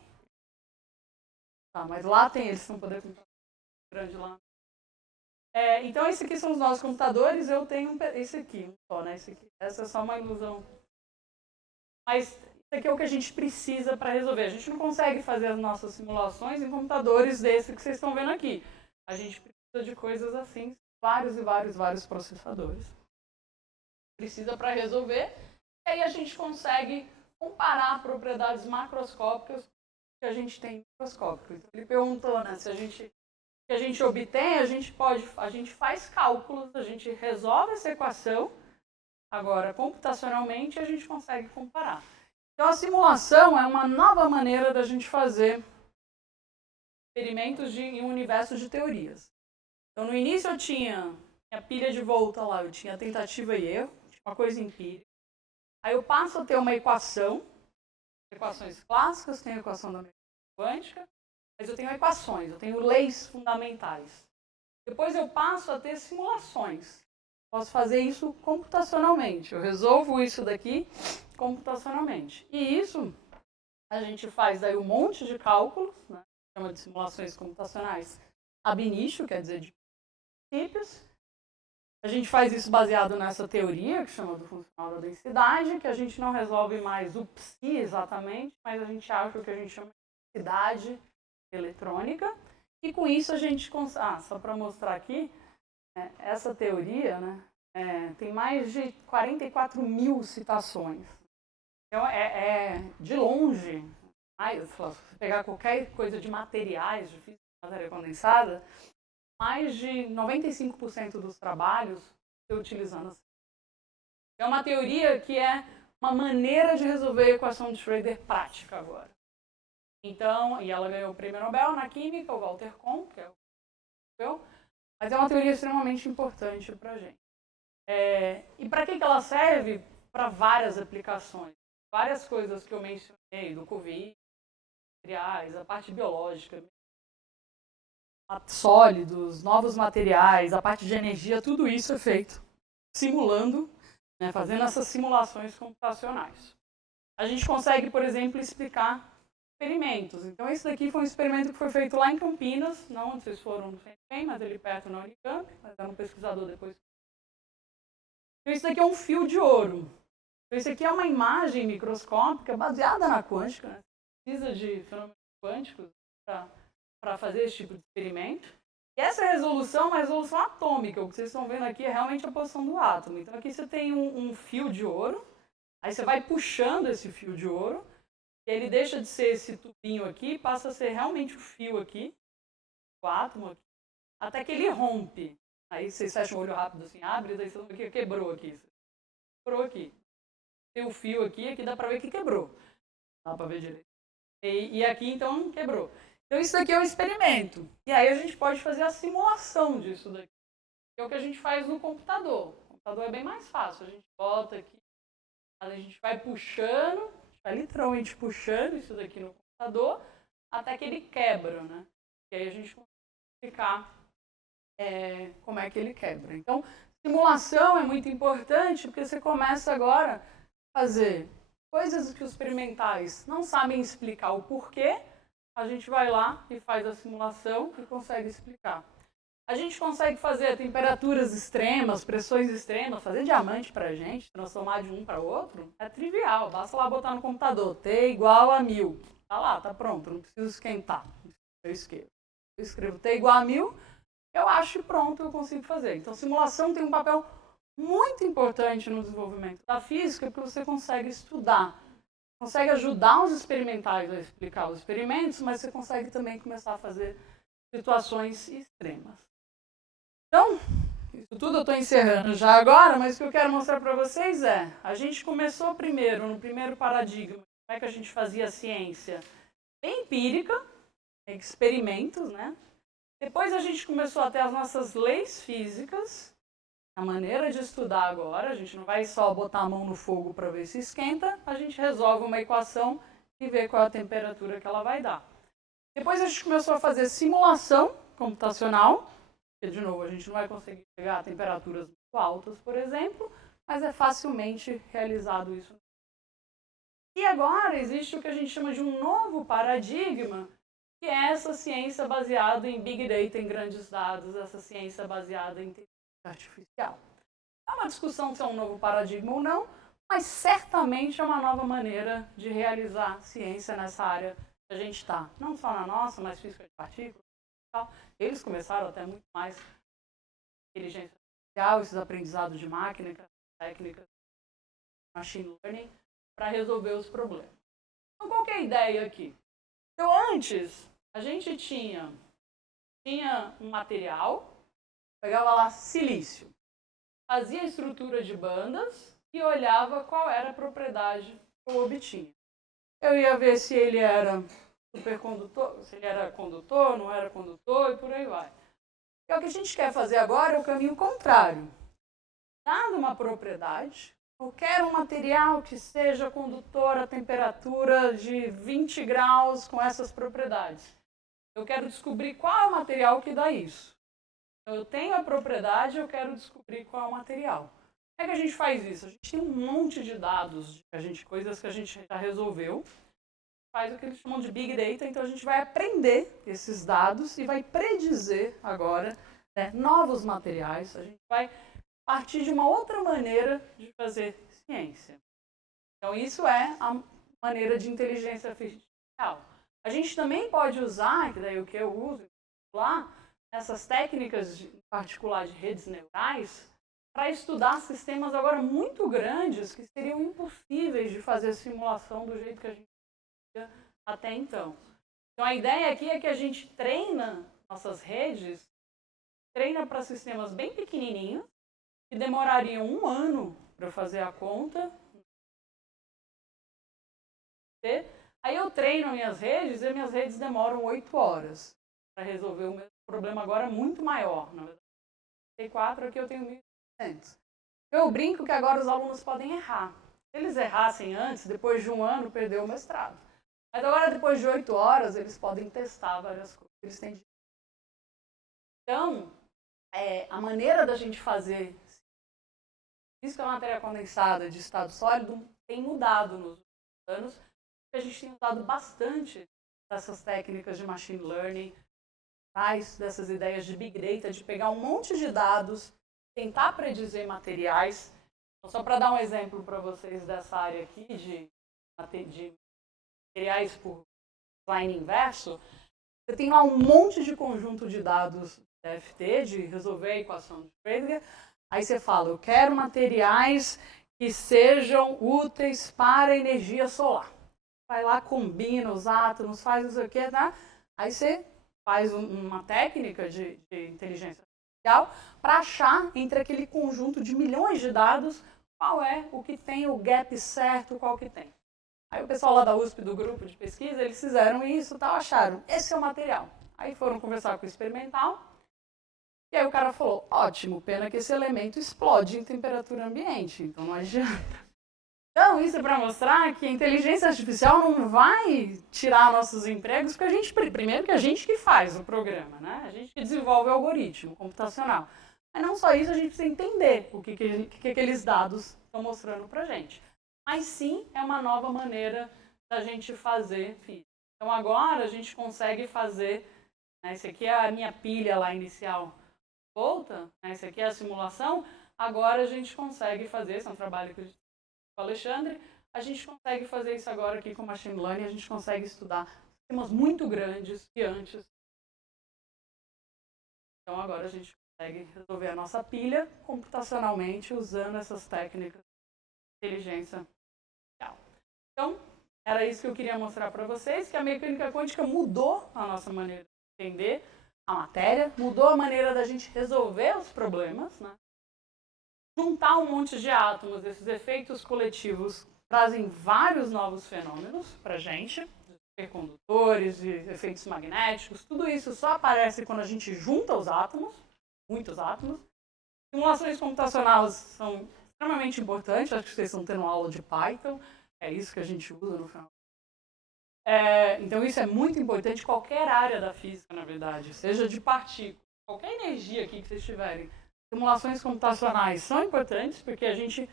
Tá, mas lá tem, eles estão podendo comprar grande lá. Então, esses aqui são os nossos computadores, eu tenho esse aqui, só, né? Essa é só uma ilusão. Mas isso aqui é o que a gente precisa para resolver. A gente não consegue fazer as nossas simulações em computadores desse que vocês estão vendo aqui. A gente precisa de coisas assim, vários processadores. Precisa para resolver, e aí a gente consegue comparar propriedades macroscópicas que a gente tem microscópico. Então, ele perguntou, né, se a gente obtém, a gente faz cálculos, a gente resolve essa equação, agora, computacionalmente, a gente consegue comparar. Então, a simulação é uma nova maneira da gente fazer experimentos em um universo de teorias. Então, no início eu tinha a pilha de volta lá, eu tinha tentativa e erro, tinha uma coisa empírica. Aí eu passo a ter uma equação, equações clássicas, tenho a equação da mecânica quântica, mas eu tenho equações, eu tenho leis fundamentais. Depois eu passo a ter simulações. Posso fazer isso computacionalmente. Eu resolvo isso daqui computacionalmente. E isso a gente faz daí um monte de cálculos, né? Chama de simulações computacionais ab initio, quer dizer, de princípios. A gente faz isso baseado nessa teoria, que chama do funcional da densidade, que a gente não resolve mais o psi exatamente, mas a gente acha o que a gente chama de densidade eletrônica. E com isso a gente consegue... só para mostrar aqui, essa teoria, né, tem mais de 44 mil citações. Então, de longe, se você pegar qualquer coisa de materiais, de física de matéria condensada, mais de 95% dos trabalhos estão utilizando assim. É uma teoria que é uma maneira de resolver a equação de Schrödinger prática agora. Então, e ela ganhou o prêmio Nobel na química, o Walter Kohn, que é o Nobel, mas é uma teoria extremamente importante para a gente. E para que ela serve? Para várias aplicações. Várias coisas que eu mencionei, do Covid, materiais, a parte biológica, sólidos, novos materiais, a parte de energia, tudo isso é feito simulando, né, fazendo essas simulações computacionais. A gente consegue, por exemplo, explicar experimentos. Então, esse daqui foi um experimento que foi feito lá em Campinas, não onde vocês foram no FEM, mas ali perto na Unicamp, mas era um pesquisador depois. Então, isso daqui é um fio de ouro. Então, isso aqui é uma imagem microscópica baseada na quântica, né? Precisa de fenômenos quânticos para fazer esse tipo de experimento. E essa resolução é uma resolução atômica. O que vocês estão vendo aqui é realmente a posição do átomo. Então, aqui você tem um fio de ouro, aí você vai puxando esse fio de ouro, e ele deixa de ser esse tubinho aqui, passa a ser realmente o fio aqui, o átomo aqui, até que ele rompe. Aí vocês fecham o olho rápido assim, abre, daí você vê que quebrou aqui. Quebrou aqui. Tem o fio aqui dá pra ver que quebrou. Dá pra ver direito. E aqui, então, quebrou. Então, isso daqui é um experimento. E aí a gente pode fazer a simulação disso daqui. Que é o que a gente faz no computador. O computador é bem mais fácil. A gente bota aqui, a gente vai puxando, vai literalmente puxando isso daqui no computador, até que ele quebra, né? E aí a gente consegue explicar como é que ele quebra. Então, simulação é muito importante, porque você começa agora a fazer coisas que os experimentais não sabem explicar o porquê, a gente vai lá e faz a simulação e consegue explicar. A gente consegue fazer temperaturas extremas, pressões extremas, fazer diamante pra gente, transformar de um para outro, é trivial. Basta lá botar no computador, T igual a 1000. Tá lá, tá pronto, não preciso esquentar. Eu escrevo T igual a 1000, eu acho que pronto, eu consigo fazer. Então, simulação tem um papel muito importante no desenvolvimento da física, porque você consegue estudar, consegue ajudar os experimentais a explicar os experimentos, mas você consegue também começar a fazer situações extremas. Então, isso tudo eu estou encerrando já agora, mas o que eu quero mostrar para vocês a gente começou primeiro, no primeiro paradigma, como é que a gente fazia ciência bem empírica, experimentos, né? Depois a gente começou a ter as nossas leis físicas, a maneira de estudar agora, a gente não vai só botar a mão no fogo para ver se esquenta, a gente resolve uma equação e vê qual é a temperatura que ela vai dar. Depois a gente começou a fazer simulação computacional, porque, de novo, a gente não vai conseguir chegar a temperaturas muito altas, por exemplo, mas é facilmente realizado isso. E agora existe o que a gente chama de um novo paradigma, que é essa ciência baseada em Big Data, em grandes dados, essa ciência baseada em inteligência artificial. É uma discussão se é um novo paradigma ou não, mas certamente é uma nova maneira de realizar ciência nessa área que a gente está. Não só na nossa, mas física de partículas e tal. Eles começaram até muito mais inteligência artificial, esses aprendizados de máquina, técnicas, machine learning. para resolver os problemas. Então, qual que é a ideia aqui? Então, antes, a gente tinha um material, pegava lá silício, fazia a estrutura de bandas e olhava qual era a propriedade que eu obtinha. Eu ia ver se ele era supercondutor, se ele era condutor, não era condutor e por aí vai. E o que a gente quer fazer agora é o caminho contrário. Dada uma propriedade, eu quero um material que seja condutor a temperatura de 20 graus com essas propriedades. Eu quero descobrir qual é o material que dá isso. Então, eu tenho a propriedade, eu quero descobrir qual é o material. Como é que a gente faz isso? A gente tem um monte de dados, coisas que a gente já resolveu, faz o que eles chamam de Big Data, então a gente vai aprender esses dados e vai predizer agora, né, novos materiais. A gente vai partir de uma outra maneira de fazer ciência. Então, isso é a maneira de inteligência artificial. A gente também pode usar, que daí o que eu uso lá, essas técnicas, em particular de redes neurais, para estudar sistemas agora muito grandes que seriam impossíveis de fazer simulação do jeito que a gente fazia até então. Então, a ideia aqui é que a gente treina nossas redes, treina para sistemas bem pequenininhos, que demorariam 1 ano para fazer a conta. Aí eu treino minhas redes e minhas redes demoram 8 horas para resolver o mesmo problema agora muito maior. Na verdade, tem 4, aqui eu tenho 1.800. Eu brinco que agora os alunos podem errar. Se eles errassem antes, depois de 1 ano, perdeu o mestrado. Mas agora, depois de 8 horas, eles podem testar várias coisas. Eles têm... Então, a maneira da gente fazer isso que a matéria condensada de estado sólido tem mudado nos últimos anos, porque a gente tem usado bastante dessas técnicas de machine learning, dessas ideias de big data, de pegar um monte de dados, tentar predizer materiais. Então, só para dar um exemplo para vocês dessa área aqui de materiais por design inverso, você tem lá um monte de conjunto de dados DFT, de resolver a equação de Schrödinger. Aí você fala, eu quero materiais que sejam úteis para a energia solar. Vai lá, combina os átomos, faz não sei o que, tá? Aí você faz uma técnica de inteligência artificial para achar entre aquele conjunto de milhões de dados qual é o que tem o gap certo, qual que tem. Aí o pessoal lá da USP, do grupo de pesquisa, eles fizeram isso, tal, acharam, esse é o material. Aí foram conversar com o experimental, e aí o cara falou, ótimo, pena que esse elemento explode em temperatura ambiente, então não adianta. Então, isso é para mostrar que a inteligência artificial não vai tirar nossos empregos, porque primeiro que a gente que faz o programa, né? A gente que desenvolve o algoritmo computacional. Mas não só isso, a gente precisa entender o que aqueles dados estão mostrando para a gente. Mas sim, é uma nova maneira da gente fazer física. Então, agora a gente consegue fazer, né, esse aqui é a minha pilha lá inicial, volta, né, esse aqui é a simulação, agora a gente consegue fazer, esse é um trabalho que eu com o Alexandre, a gente consegue fazer isso agora aqui com Machine Learning, a gente consegue estudar sistemas muito grandes que antes. Então agora a gente consegue resolver a nossa pilha computacionalmente usando essas técnicas de inteligência artificial. Então, era isso que eu queria mostrar para vocês, que a mecânica quântica mudou a nossa maneira de entender a matéria, mudou a maneira da gente resolver os problemas, né? Juntar um monte de átomos, esses efeitos coletivos trazem vários novos fenômenos para a gente, supercondutores, de efeitos magnéticos, tudo isso só aparece quando a gente junta os átomos, muitos átomos. Simulações computacionais são extremamente importantes, acho que vocês estão tendo aula de Python, é isso que a gente usa no final. Então isso é muito importante em qualquer área da física, na verdade, seja de partículas, qualquer energia aqui que vocês tiverem. Simulações computacionais são importantes, porque a gente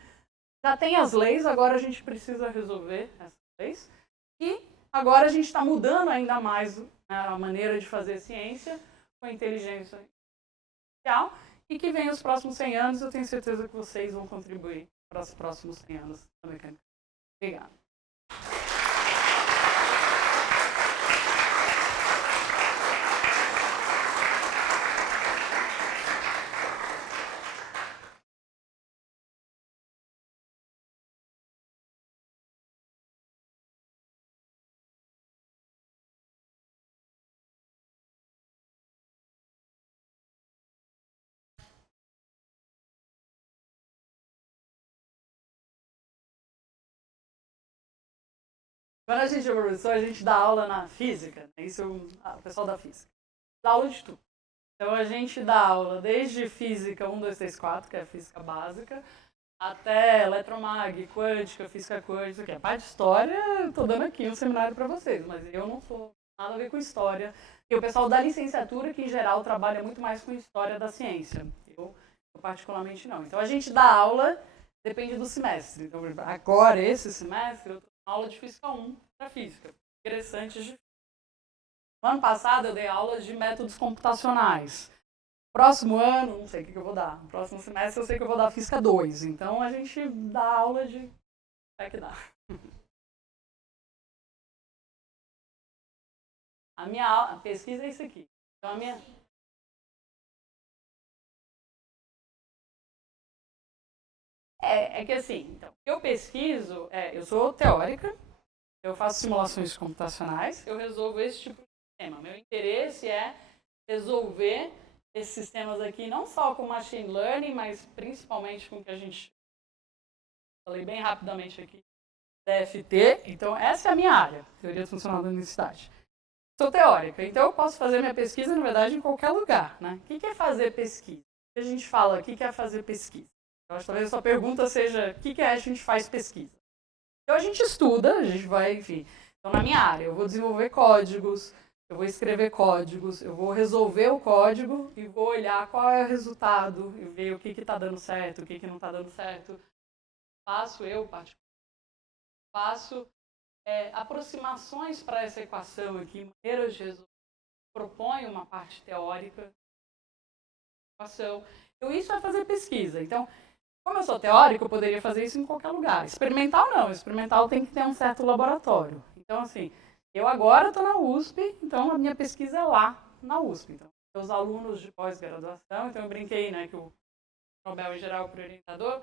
já tem as leis, agora a gente precisa resolver essas leis. E agora a gente está mudando ainda mais a maneira de fazer ciência com a inteligência artificial. E que vem os próximos 100 anos, eu tenho certeza que vocês vão contribuir para os próximos 100 anos da mecânica. Obrigada. Quando a gente é professor, a gente dá aula na física, né? Isso o pessoal da física. Dá aula de tudo. Então a gente dá aula desde física 1, 2, 3, 4, que é a física básica, até eletromag, quântica, física quântica, que é a parte de história. Estou dando aqui um seminário para vocês, mas eu não sou nada a ver com história. E o pessoal da licenciatura, que em geral trabalha muito mais com história da ciência. Eu particularmente não. Então a gente dá aula, depende do semestre. Então agora, esse semestre, eu estou dando aula de física 1 para física. Interessantes de No ano passado eu dei aulas de métodos computacionais. Próximo ano, não sei o que eu vou dar. No próximo semestre eu sei que eu vou dar Física 2. Então a gente dá aula de... É que dá. A minha pesquisa é isso aqui. Então a minha... É que assim, então, o que eu pesquiso, eu sou teórica, eu faço simulações computacionais, eu resolvo esse tipo de sistema. Meu interesse é resolver esses sistemas aqui, não só com machine learning, mas principalmente com o que a gente falei bem rapidamente aqui, DFT. Então, essa é a minha área, teoria funcional da unicidade. Sou teórica, então eu posso fazer minha pesquisa, na verdade, em qualquer lugar, né? O que é fazer pesquisa? O que a gente fala, o que é fazer pesquisa? Eu acho que talvez a sua pergunta seja, o que a gente faz pesquisa? Então, a gente estuda, a gente vai, enfim... Então, na minha área, eu vou desenvolver códigos, eu vou escrever códigos, eu vou resolver o código e vou olhar qual é o resultado e ver o que está dando certo, o que não está dando certo. Faço aproximações para essa equação aqui, maneiras de resolver. Proponho uma parte teórica da equação. Então, isso é fazer pesquisa. Então, como eu sou teórico, eu poderia fazer isso em qualquer lugar. Experimental não, experimental tem que ter um certo laboratório. Então, assim, eu agora estou na USP, então a minha pesquisa é lá na USP. Então, os alunos de pós-graduação, então eu brinquei, né, que o Nobel em geral para o orientador.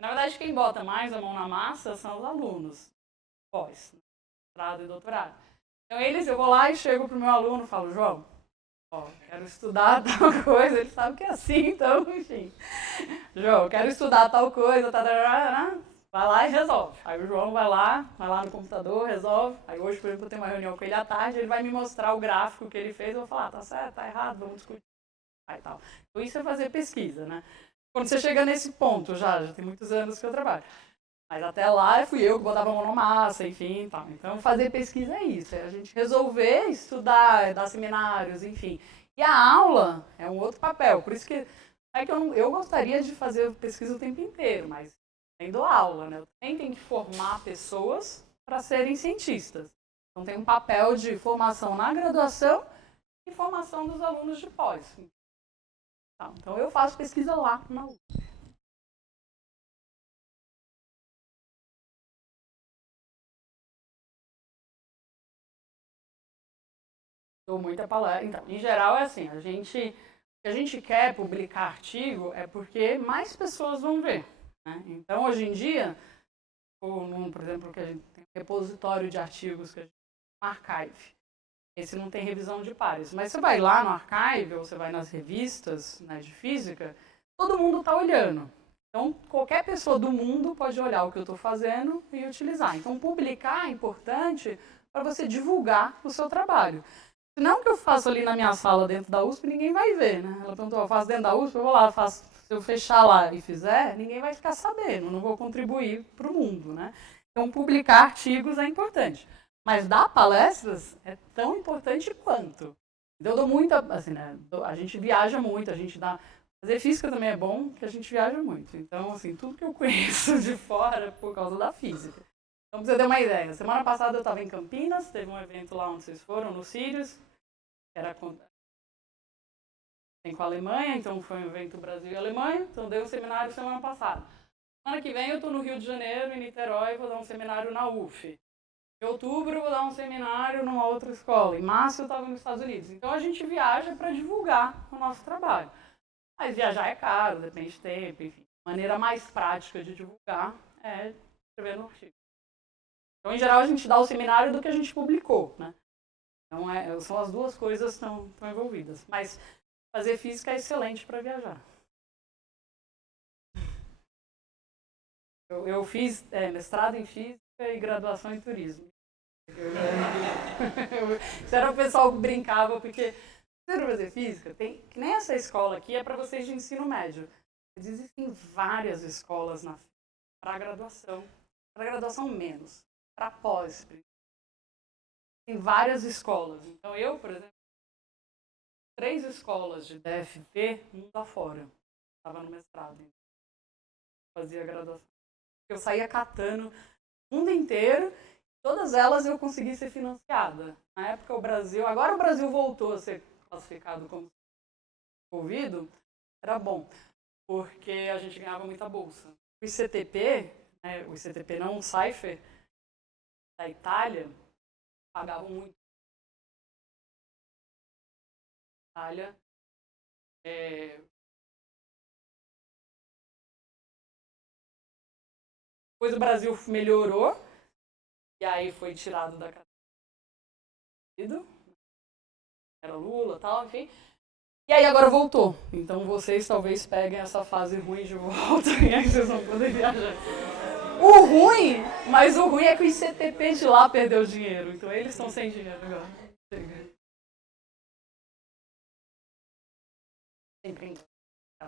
Na verdade, quem bota mais a mão na massa são os alunos, pós, mestrado e doutorado. Então, eu vou lá e chego para o meu aluno e falo, João, quero estudar tal coisa, ele sabe que é assim, então, enfim. João, quero estudar tal coisa, vai lá e resolve. Aí o João vai lá no computador, resolve. Aí hoje, por exemplo, eu tenho uma reunião com ele à tarde, ele vai me mostrar o gráfico que ele fez, eu vou falar, tá certo, tá errado, vamos discutir. Aí, tal. Então isso é fazer pesquisa, né? Quando você chega nesse ponto, já tem muitos anos que eu trabalho. Mas até lá fui eu que botava a mão na massa, enfim, tal. Então fazer pesquisa é isso, é a gente resolver, estudar, dar seminários, enfim. E a aula é um outro papel, por isso que eu gostaria de fazer pesquisa o tempo inteiro, mas nem dou aula, né? Eu também tenho que formar pessoas para serem cientistas. Então tem um papel de formação na graduação e formação dos alunos de pós. Então eu faço pesquisa lá na USP. Dou muita palestra. Então, em geral é assim, a gente quer publicar artigo é porque mais pessoas vão ver. Né? Então, hoje em dia, por exemplo, que a gente tem um repositório de artigos que a gente chama Archive. Esse não tem revisão de pares. Mas você vai lá no Archive, ou você vai nas revistas, né, de física, todo mundo está olhando. Então, qualquer pessoa do mundo pode olhar o que eu estou fazendo e utilizar. Então, publicar é importante para você divulgar o seu trabalho. Não que eu faço ali na minha sala dentro da USP, ninguém vai ver, né? Ela perguntou, eu faço dentro da USP, eu vou lá, faço. Se eu fechar lá e fizer, ninguém vai ficar sabendo, não vou contribuir para o mundo, né? Então, publicar artigos é importante. Mas dar palestras é tão importante quanto. Então, eu dou muita, assim, né? A gente viaja muito, a gente dá... Fazer física também é bom, que a gente viaja muito. Então, assim, tudo que eu conheço de fora é por causa da física. Então, pra você ter uma ideia, semana passada eu estava em Campinas, teve um evento lá onde vocês foram, no Sirius, era com a Alemanha, então foi um evento Brasil e Alemanha, então dei um seminário semana passada. Semana que vem eu estou no Rio de Janeiro, em Niterói, vou dar um seminário na UF. Em outubro eu vou dar um seminário numa outra escola. Em março eu estava nos Estados Unidos. Então a gente viaja para divulgar o nosso trabalho. Mas viajar é caro, depende de tempo, enfim. A maneira mais prática de divulgar é escrever no artigo. Então, em geral, a gente dá o seminário do que a gente publicou, né? Então, são as duas coisas que estão envolvidas. Mas fazer física é excelente para viajar. Eu fiz mestrado em física e graduação em turismo. Isso era o pessoal que brincava, porque você vai fazer física, tem, que nem essa escola aqui é para vocês de ensino médio. Existem várias escolas para graduação menos, para pós. Tem várias escolas. Então eu, por exemplo, 3 escolas de DFT mundo afora. Estava no mestrado, fazia graduação. Eu saía catando o mundo inteiro, todas elas eu consegui ser financiada. Na época agora o Brasil voltou a ser classificado como desenvolvido, era bom, porque a gente ganhava muita bolsa. O ICTP, o ICTP não, o Cypher, da Itália, pagavam muito. Itália, depois o Brasil melhorou, e aí foi tirado da cadeia. Era Lula e tal, enfim. E aí agora voltou. Então vocês talvez peguem essa fase ruim de volta e aí vocês vão poder viajar. Mas o ruim é que o ICTP de lá perdeu dinheiro. Então eles estão sem dinheiro agora.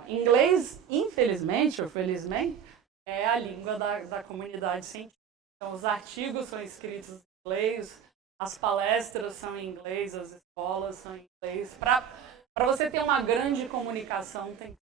Inglês, infelizmente ou felizmente, é a língua da comunidade científica. Então os artigos são escritos em inglês, as palestras são em inglês, as escolas são em inglês. Para você ter uma grande comunicação, tem que